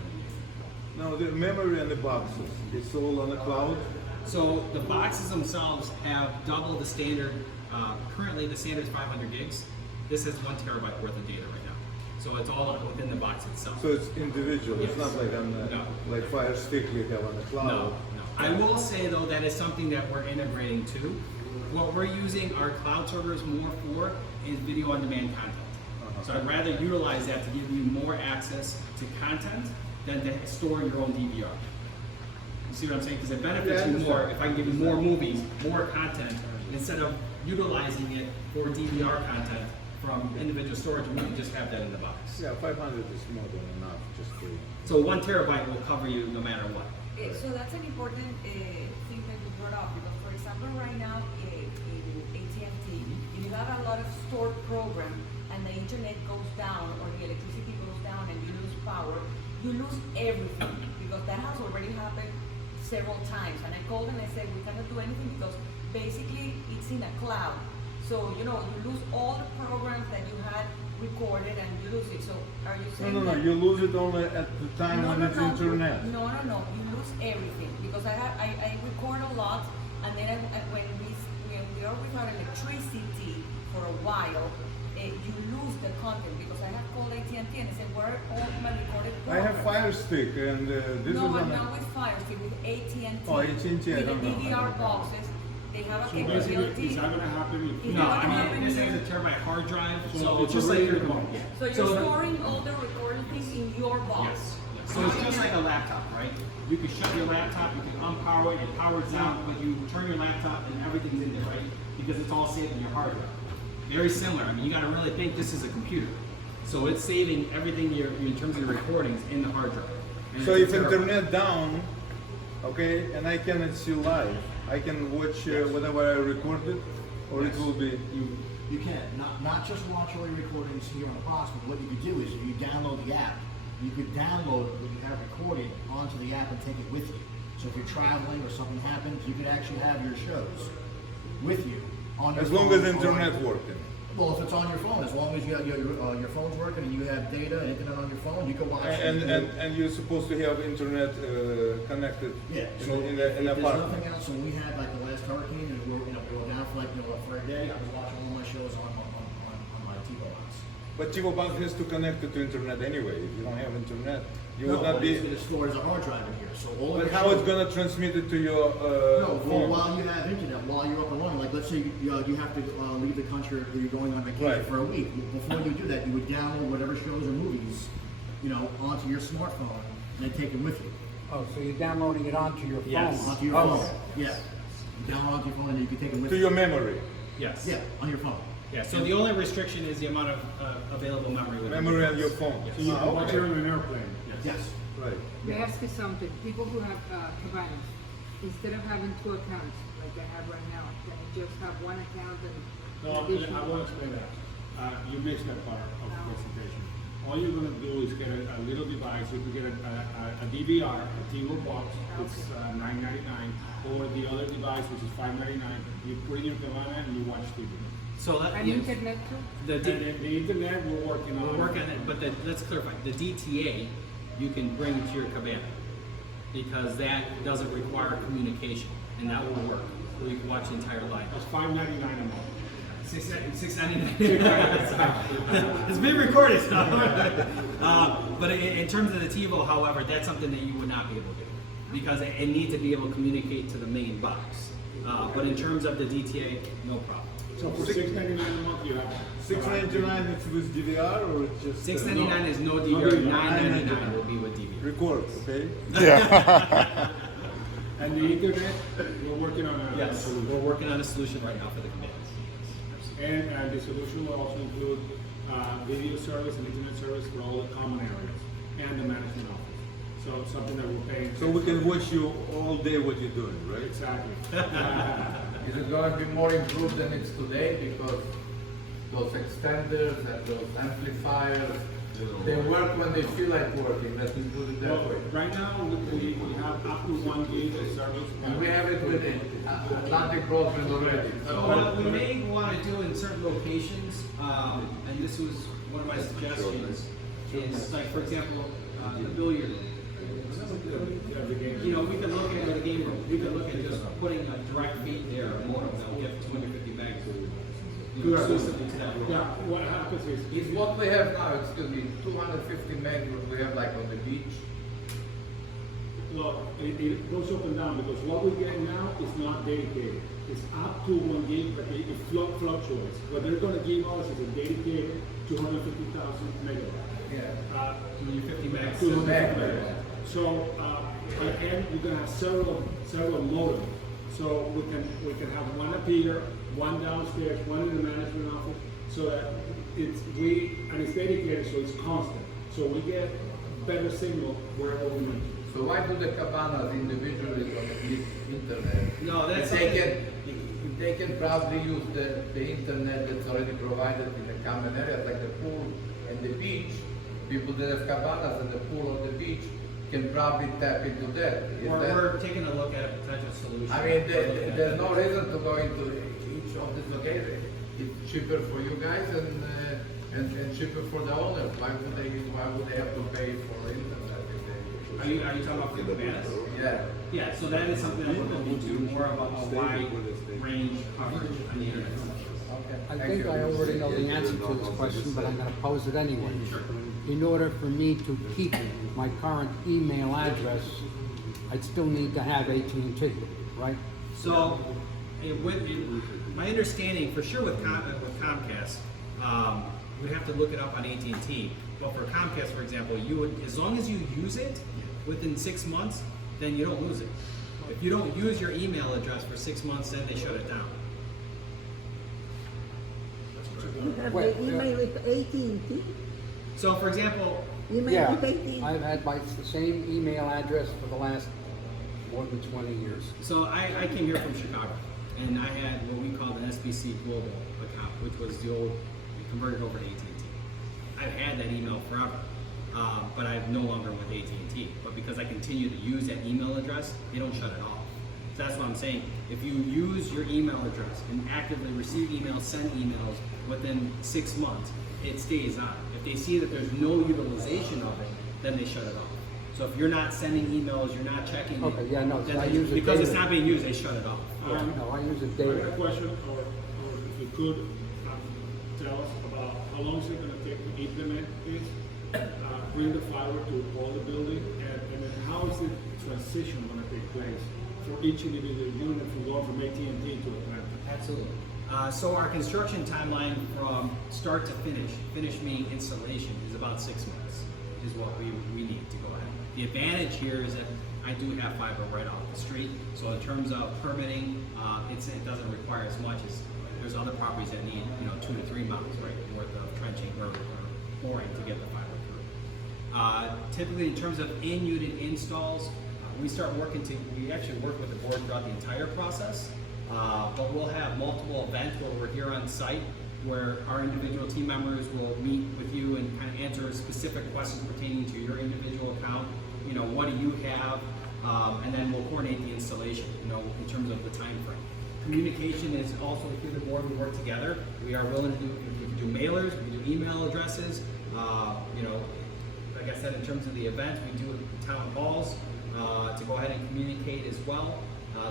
Now the memory and the boxes, it's all on the cloud? So the boxes themselves have double the standard. Currently the standard is 500 gigs. This has 1 terabyte worth of data right now. So it's all within the box itself. So it's individual, Yes. it's not like like Fire Stick you have on the cloud? No. I will say though that is something that we're integrating too. What we're using our cloud servers more for is video on demand content. So I'd rather utilize that to give you more access to content than to store your own DVR. You see what I'm saying? Because it benefits you more if I can give you more movies, more content, instead of utilizing it for DVR content from individual storage, we can just have that in the box. Yeah, 500 is more than enough, just to... So 1 terabyte will cover you no matter what. So that's an important thing that you brought up, because for example right now in AT&T, if you have a lot of stored program and the internet goes down or the electricity goes down and you lose power, you lose everything, because that has already happened several times. And I called and I said we cannot do anything because basically it's in a cloud. So you lose all the programs that you had recorded and you lose it. So are you saying No, you lose it only at the time when it's internet. No, you lose everything, because I record a lot, and then when we are without electricity for a while, you lose the content, because I have called AT&T and I said, where are all my recorded programs? I have Fire Stick and this is No, on I'm not with Fire Stick, with AT&T. Oh, AT&T, I With the don't know. DVR boxes, they have a So basically, capability. is that gonna happen? Is No, that I gonna mean, happen this here? is a terabyte hard drive, So so it's just a like your regular phone. So you're storing all the recorded things in your box? Yes. So it's just like a laptop, right? You can shut your laptop, you can unpower it, it powers down, but you turn your laptop and everything's in there, right? Because it's all saved in your hard drive. Very similar. I mean, you got to really think this is a computer. So it's saving everything in terms of your recordings in the hard drive. And So it's if a terabyte. internet down, okay, and I cannot see live, I can watch whatever I recorded, or it will be... You can, not just watch all your recordings here on the box, but what you could do is if you download the app, you could download what you have recorded onto the app and take it with you. So if you're traveling or something happens, you could actually have your shows with you on your As phone. long as or- internet working. Well, if it's on your phone, as long as you have your phone's working and you have data and internet on your phone, you can watch it. And you're supposed to have internet connected Yeah. in, So in, if in there's apartment. nothing else, when we had like the last hurricane and we were down for for a day, I was watching all my shows on my TiVo box. But TiVo Bank has to connect it to internet anyway. If you don't have internet, you No, would not but be... it's gonna store as a hard drive in here, so all of But your how it's shows- gonna transmit it to your No, well, phone? while you have internet, while you're up and running, like let's say you have to leave the country or you're going on vacation Right. for a week. Before you do that, you would download whatever shows or movies onto your smartphone and then take it with you. Oh, so you're downloading it onto your phone? Yes. Onto your phone. Yeah. You download onto your phone and you can take it with To you. your memory. Yes. Yeah, on your phone. Yeah, so the only restriction is the amount of available memory. within the Memory on device. your phone. So you can watch it on an airplane. Yes. Right. May I ask you something? People who have cabanas, instead of having two accounts like I have right now, can you just have one account and No, I will explain that. You missed that part of the presentation. All you're gonna do is get a little device. You can get a DVR, a TiVo box. It's $9.99, or the other device, which is $5.99. You put in your cabana and you watch TV. So that, and internet too? the And the internet, we're working on. we're working on it, but let's clarify. The DTA you can bring to your cabana because that doesn't require communication, and that will work. Where you can watch the entire live. It's $5.99 a month. $6.99. It's being recorded stuff. But in terms of the TiVo, however, that's something that you would not be able to do because it needs to be able to communicate to the main box. But in terms of the DTA, no problem. So for $6.99 a month, you have. $6.99 it's with DVR or it's just $6.99 is no DVR. $9.99 will be with DVR. record, okay? And the internet, we're working on a Yes, solution. we're working on a solution right now for the cabanas. And the solution will also include video service and internet service for all the common areas and the management office. So it's something that we're paying. So we can watch you all day what you're doing, right? Exactly. Is it going to be more improved than it's today because those extenders and those amplifiers, they work when they feel like working, let's put it that Well, way. right now, we have up to 1 gig of service. And we have it with Atlantic Broadband already. What we may want to do in certain locations, and this was one of my suggestions, is like, for example, the billiard room. We can look at the game room. We can look at just putting a direct feed there, a modem that will get 250 megs exclusively to that room. Yeah, what happens is. Is what we have now, excuse me, 250 meg what we have like on the beach. Well, it goes up and down because what we get now is not dedicated. It's up to 1 gig, but it fluctuates. What they're going to give us is a dedicated 250,000 megabytes. Yeah. 250 megs. 250 megabytes. So, and we're going to have several modems. So we can have one up here, one downstairs, one in the management office, so that it's dedicated, so it's constant. So we get better signal wherever we want to. So why do the cabanas individually on the internet? No, that's if they can probably use the internet that's already provided in the common areas like the pool and the beach. People that have cabanas and the pool or the beach can probably tap into that. We're taking a look at a potential solution. I mean, there's no reason to go into each of these locations. It's cheaper for you guys and cheaper for the owners. Why would they have to pay for internet? Are you talking about the cabanas? Yeah. Yeah, so that is something that we're looking to more of a wide range coverage on the internet. I think I already know the answer to this question, but I'm gonna pose it anyway. In order for me to keep my current email address, I'd still need to have AT&T, right? So, my understanding, for sure with Comcast, we'd have to look it up on AT&T. But for Comcast, for example, you would, as long as you use it within 6 months, then you don't lose it. If you don't use your email address for 6 months, then they shut it down. You have the email with AT&T? So, for example, Yeah, I've had the same email address for the last more than 20 years. So I came here from Chicago, and I had what we called an SBC Global account, which was the old, converted over to AT&T. I've had that email forever, but I'm no longer with AT&T. But because I continue to use that email address, they don't shut it off. So that's what I'm saying. If you use your email address and actively receive emails, send emails within 6 months, it stays on. If they see that there's no utilization of it, then they shut it off. So if you're not sending emails, you're not checking it, Okay, yeah, no, then I they- use it because it's daily. not being used, they shut it off. No, I use it I got a daily. question, or if you could tell us about how long is it going to take to implement this, bring the fiber to all the building, and then how is the transition going to take place for each individual unit from going from AT&T to Atlanta? Absolutely. So our construction timeline from start to finish meaning installation, is about 6 months. is what we need to go ahead. The advantage here is that I do have fiber right off the street, so in terms of permitting, it doesn't require as much as there's other properties that need 2 to 3 miles worth of trenching or boring to get the fiber through. Typically, in terms of in-unit installs, we actually work with the board throughout the entire process, but we'll have multiple events where we're here on site, where our individual team members will meet with you and kind of answer specific questions pertaining to your individual account. What do you have? And then we'll coordinate the installation, in terms of the time frame. Communication is also through the board. We work together. We are willing to do mailers, we can do email addresses. Like I said, in terms of the events, we do town halls to go ahead and communicate as well.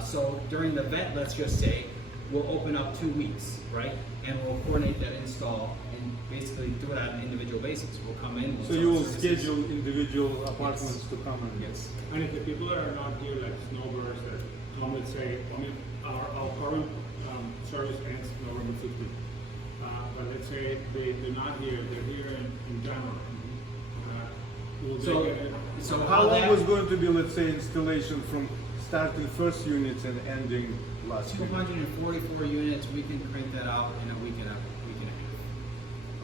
So during the event, let's just say, we'll open up 2 weeks, right? And we'll coordinate that install and basically do it on an individual basis. We'll come in. So you will schedule individual apartments to come in? Yes. And if the people that are not here, like snowbirds that come, let's say, our current service ends November 15th. But let's say they're not here, they're here in January. Will they get it? So How long was going to be, let's say, installation from starting first units and ending last unit? 244 units, we can crank that out in a week and a half.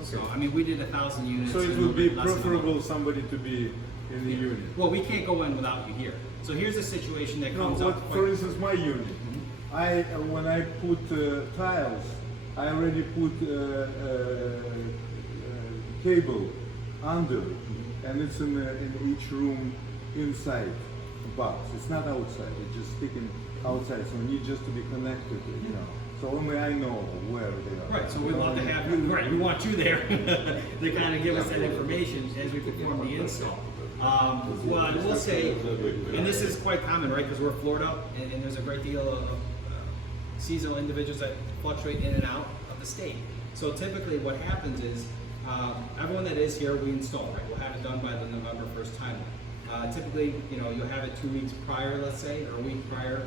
So, we did 1,000 units. So it in would be less than a month. preferable somebody to be in the unit? Well, we can't go in without you here. So here's a situation that No, comes but up. for instance, my unit, when I put tiles, I already put cable under, and it's in each room inside the box. It's not outside. It's just sticking outside. So we need just to be connected. So only I know where they are. Right, so we love to have you, right, we want you there to kind of give us that information as we perform the install. Well, I will say, and this is quite common, right, because we're Florida, and there's a great deal of seasonal individuals that fluctuate in and out of the state. So typically what happens is, everyone that is here, we install, right? We'll have it done by the November 1st timeline. Typically, you'll have it 2 weeks prior, let's say, or a week prior.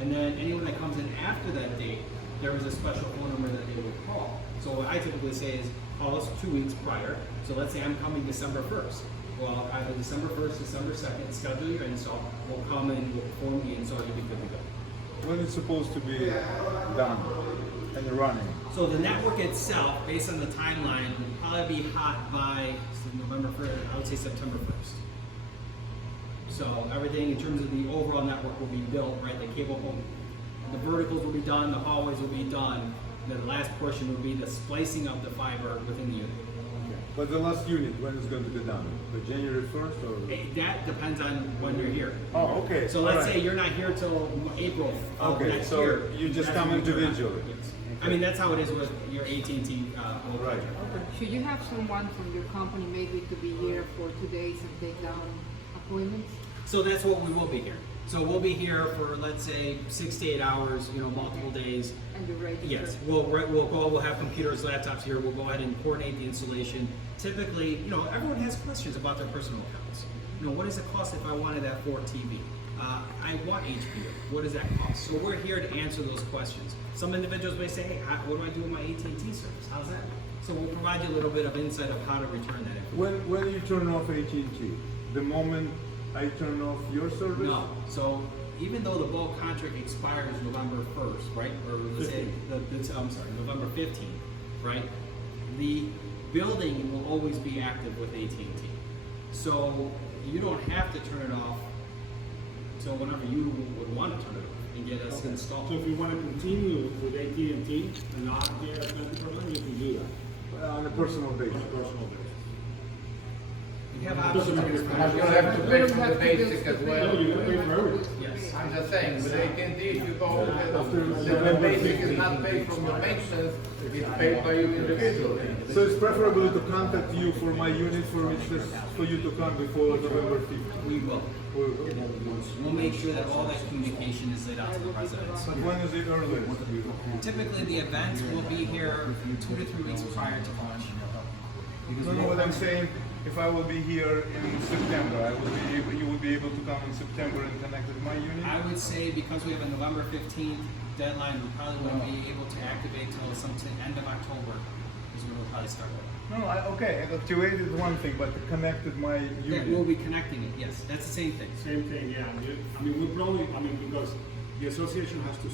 And then anyone that comes in after that date, there is a special phone number that they will call. So what I typically say is, call us 2 weeks prior. So let's say I'm coming December 1st. Well, either December 1st, December 2nd, schedule your install. We'll come and we'll perform the install, you'll be good to go. When it's supposed to be done and running? So the network itself, based on the timeline, will probably be hot by November 1st, I would say September 1st. So everything in terms of the overall network will be built, right? The cable home, the verticals will be done, the hallways will be done. The last portion will be the splicing of the fiber within the unit. But the last unit, when is going to be done? By January 1st or? That depends on when you're here. Oh, okay. So let's All say you're not here till April of Okay, next so year. you just That's come when you turn on. individually? Yes. That's how it is with your AT&T Right. Should you have someone from your company maybe to be here for 2 days and take down appointments? So that's what we will be here. So we'll be here for, let's say, 6 to 8 hours, multiple days. And you're ready? Yes, we'll have computers, laptops here. We'll go ahead and coordinate the installation. Typically, everyone has questions about their personal accounts. What does it cost if I wanted that 4 TV? I want HBO. What does that cost? So we're here to answer those questions. Some individuals may say, hey, what do I do with my AT&T service? How's that? So we'll provide you a little bit of insight of how to return that information. When you turn off AT&T, the moment I turn off your service? No. So even though the bulk contract expires November 1st, right? Or let's say, November 15th, right? The building will always be active with AT&T. So you don't have to turn it off until whenever you would want to turn it off and get us installed. So if you want to continue with AT&T and not here at 24/7, you can do that. On a personal basis. We have options. But you'll have to pay for the basic as well. No, you gotta pay for everything. Yes. I'm just saying, with AT&T, if you go, the basic is not paid from the maintenance, it's paid by you individually. So it's preferable to contact you for my unit for you to come before November 5th. We will. We'll make sure that all that communication is laid out to the residents. But when is it earliest? Typically, the event will be here 2 to 3 weeks prior to launch. No, what I'm saying, if I will be here in September, you will be able to come in September and connect with my unit? I would say because we have a November 15th deadline, we probably wouldn't be able to activate till sometime end of October is when we'll probably start. No, okay, activated one thing, but connected my That unit. will be connecting it, yes, that's the same thing. Same thing, yeah. I mean, we probably, because the association has to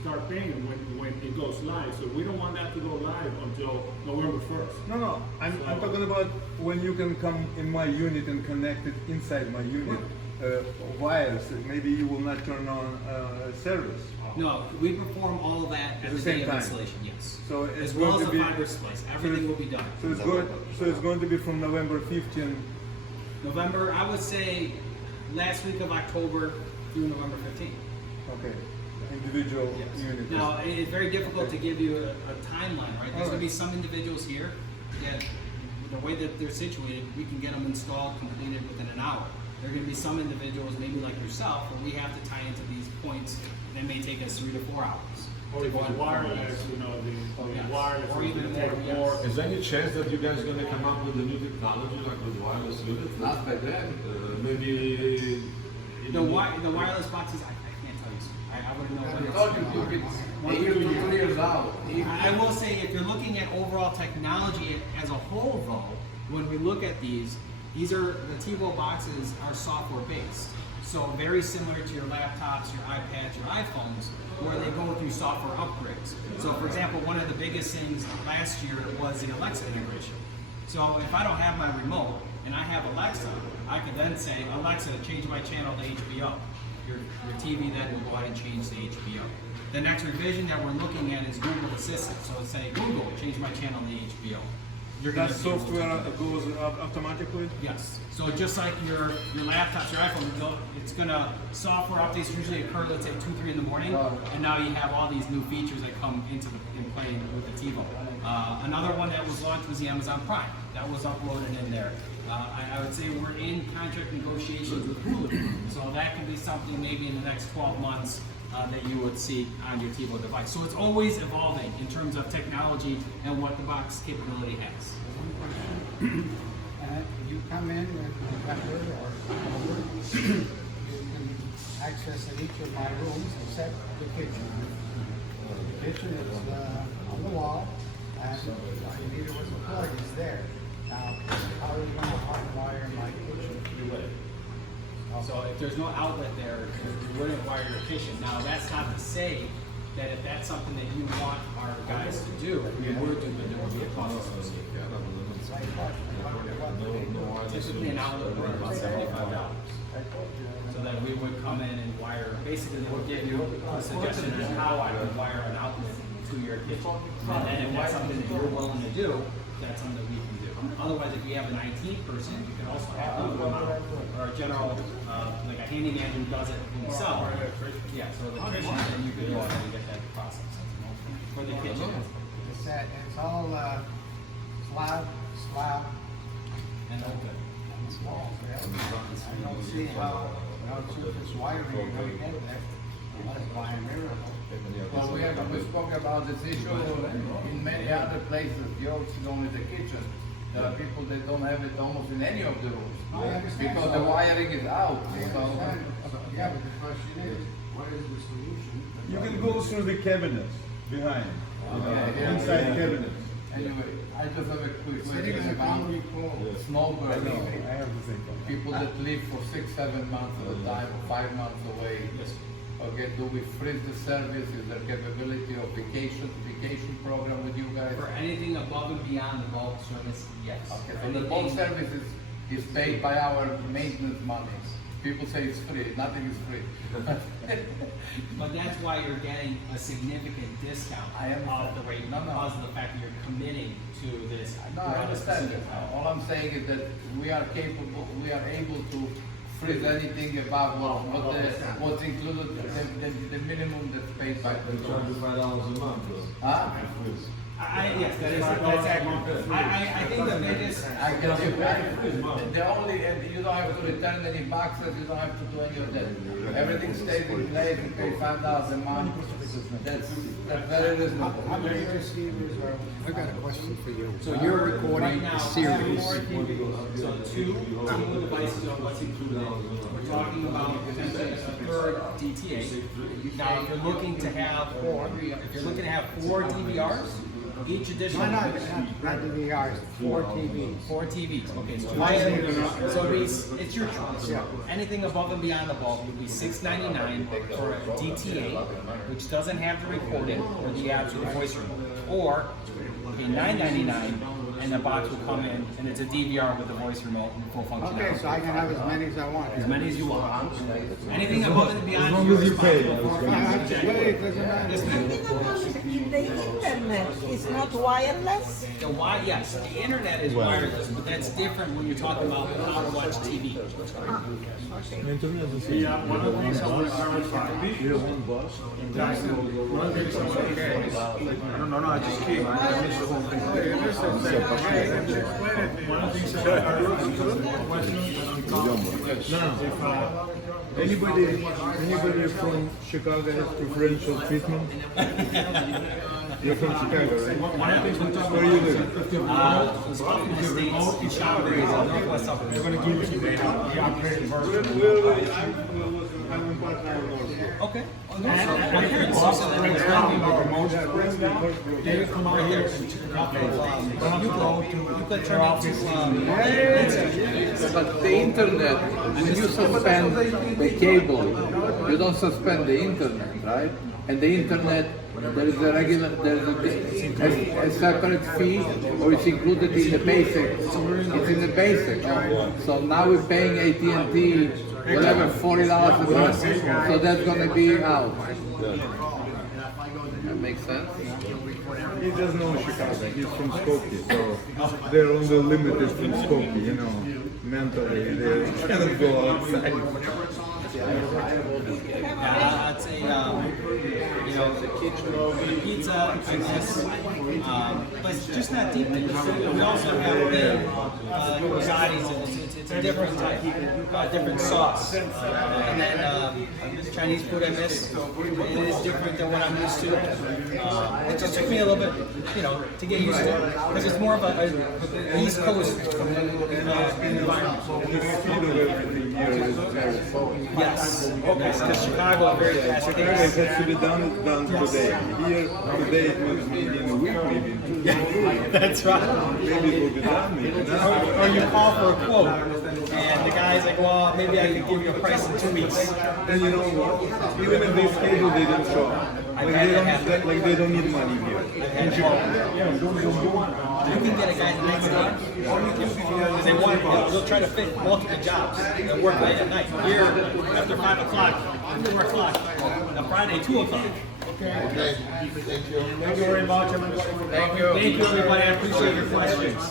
start paying when it goes live, so we don't want that to go live until November 1st. No, I'm talking about when you can come in my unit and connect it inside my unit. Wires, maybe you will not turn on service. No, we perform all of that at At the the day same of time. installation, yes. So it's As well going as to the be fiber splice, everything will be done. So it's good. So it's going to be from November 15th. November, I would say last week of October through November 15th. Okay. Individual units. Now, it's very difficult to give you a timeline, right? There's gonna be some individuals here that, the way that they're situated, we can get them installed, completed within an hour. There are gonna be some individuals, maybe like yourself, where we have to tie into these points, that may take us 3 to 4 hours. Or if it's wireless, Yes. the wireless Or is even gonna take more, more. yes. Is there any chance that you guys are gonna come up with a new technology like with wireless units? Not by then. Maybe. The wireless boxes, I can't tell you. I wouldn't know. We when told it's- you, it's 1 to 2 years out. I will say, if you're looking at overall technology as a whole, though, when we look at these are, the TiVo boxes are software based. So very similar to your laptops, your iPads, your iPhones, where they go through software upgrades. So for example, one of the biggest things last year was the Alexa integration. So if I don't have my remote and I have Alexa, I could then say, Alexa, change my channel to HBO. Your TV then will go ahead and change to HBO. The next revision that we're looking at is Google Assistant. So it's say, Google, change my channel to HBO. You're That gonna be able to software do that. goes up automatically? Yes. So just like your laptops, your iPhone, it's gonna, software updates usually occur, let's say 2, 3 in the morning, and now you have all these new features that come in play with the TiVo. Another one that was launched was the Amazon Prime. That was uploaded in there. I would say we're in contract negotiations with Hulu, so that can be something maybe in the next 12 months that you would see on your TiVo device. So it's always evolving in terms of technology and what the box capability has. You come in with a vendor or you can access in each of my rooms except the kitchen. The kitchen is on the wall and the meter was a plug is there. Now, how are you going to hardwire my kitchen? So if there's no outlet there, you wouldn't wire your kitchen. Now, that's not to say that if that's something that you want our guys to do, we would do, but there would be a cost associated. Typically an outlet would about $75. So that we would come in and wire, basically they would give you a suggestion on how I would wire an outlet to your kitchen. And then if that's something that you're willing to do, that's something that we can do. Otherwise, if you have an IT person, you can also have them come out, or a general, like a handyman who does it himself. Yeah, so the electrician, then you can go ahead and get that process for the kitchen. It's all slab, And open. and small. I don't see how, I don't see if it's wiring you're going to get there. Unless by a miracle. Well, we spoke about this issue in many other places. Yours is only the kitchen. There are people that don't have it almost in any of the rooms. I understand. Because the wiring is out. I So, understand. Yeah, but the question is, what is the solution? You can go through the cabinets behind. Okay. Inside the cabinets. anyway, I just have a quick Sitting in question a about concrete wall. snowbirds. I have the same problem. People that live for 6, 7 months at a time, or 5 months away. Okay, do we freeze the service? Is there capability of vacation program with you guys? For anything above and beyond the bulk service, yes. Okay, so the bulk service is paid by our maintenance money. People say it's free, nothing is free. But that's why you're getting a significant discount off the rate because of the fact that you're committing to this. No, I understand that. All I'm saying is that we are able to freeze anything above what's included, the minimum that's paid by the They charge you $5 a month. Huh? Yes, that's accurate. I think the biggest. I can do that. The only, and you don't have to return any boxes, you don't have to do any of that. Everything stays in place, you pay $5 a month. That's very reasonable. How many receivers are, I've got a question for you. So you're recording a series. So two devices are what's included. We're talking about potentially a third DTA. Now, if you're looking to have 4 DVRs, each additional. Not DVRs, 4 TVs. 4 TVs. Okay, so it's your choice. Yeah. Anything above and beyond the bulk would be $6.99 for a DTA, which doesn't have the recording or the apps or the voice remote, or pay $9.99 and the box will come in and it's a DVR with the voice remote and full functionality. Okay, so I can have as many as I want. As many as you want. Anything above and beyond. As long as you pay. Wait, doesn't matter. In the internet, it's not wireless? Yes, the internet is wireless, but that's different when you're talking about how to watch TV. Yeah, one of the things I want to clarify. One of the things I want to clarify. No, I just came. I missed the whole thing. One of the things that I Anybody from Chicago has preferential treatment? You're from Chicago, right? Where you live? In Chicago, northwest suburbs. They're going to give you the upgraded version. I'm in Baltimore. Okay. And also, they come out here and But the internet, when you suspend the cable, you don't suspend the internet, right? And the internet, there is a separate fee, or it's included in the basic. It's in the basic. So now we're paying AT&T whatever $40 a month. So that's going to be out. That makes sense. He doesn't know Chicago. He's from Skokie, so they're on the limited from Skokie, you know. Mentally, they cannot go outside. I'd say, the pizza, I guess, but it's just not deep. We also have the risottis, and it's a different type, different sauce. And then Chinese food I miss. It is different than what I'm used to. It just took me a little bit, to get used to it, because it's more of a East Coast environment. Yes. Okay, because Chicago is very fast paced. It has to be done today. Here, today it was maybe in a week, maybe in 2 days. That's right. Maybe it will be done, maybe not. Or you call for a quote, and the guy's like, well, maybe I could give you a price in 2 weeks. And you know what? Even if they schedule, they don't show up. Like they don't need money here. You can get a guy next day, because they'll try to fit multiple jobs and work late at night. Here, after 5 o'clock, 4 o'clock, on Friday, 2 o'clock. Okay, thank you. Thank you very much, everybody. Thank you, everybody. I appreciate your questions.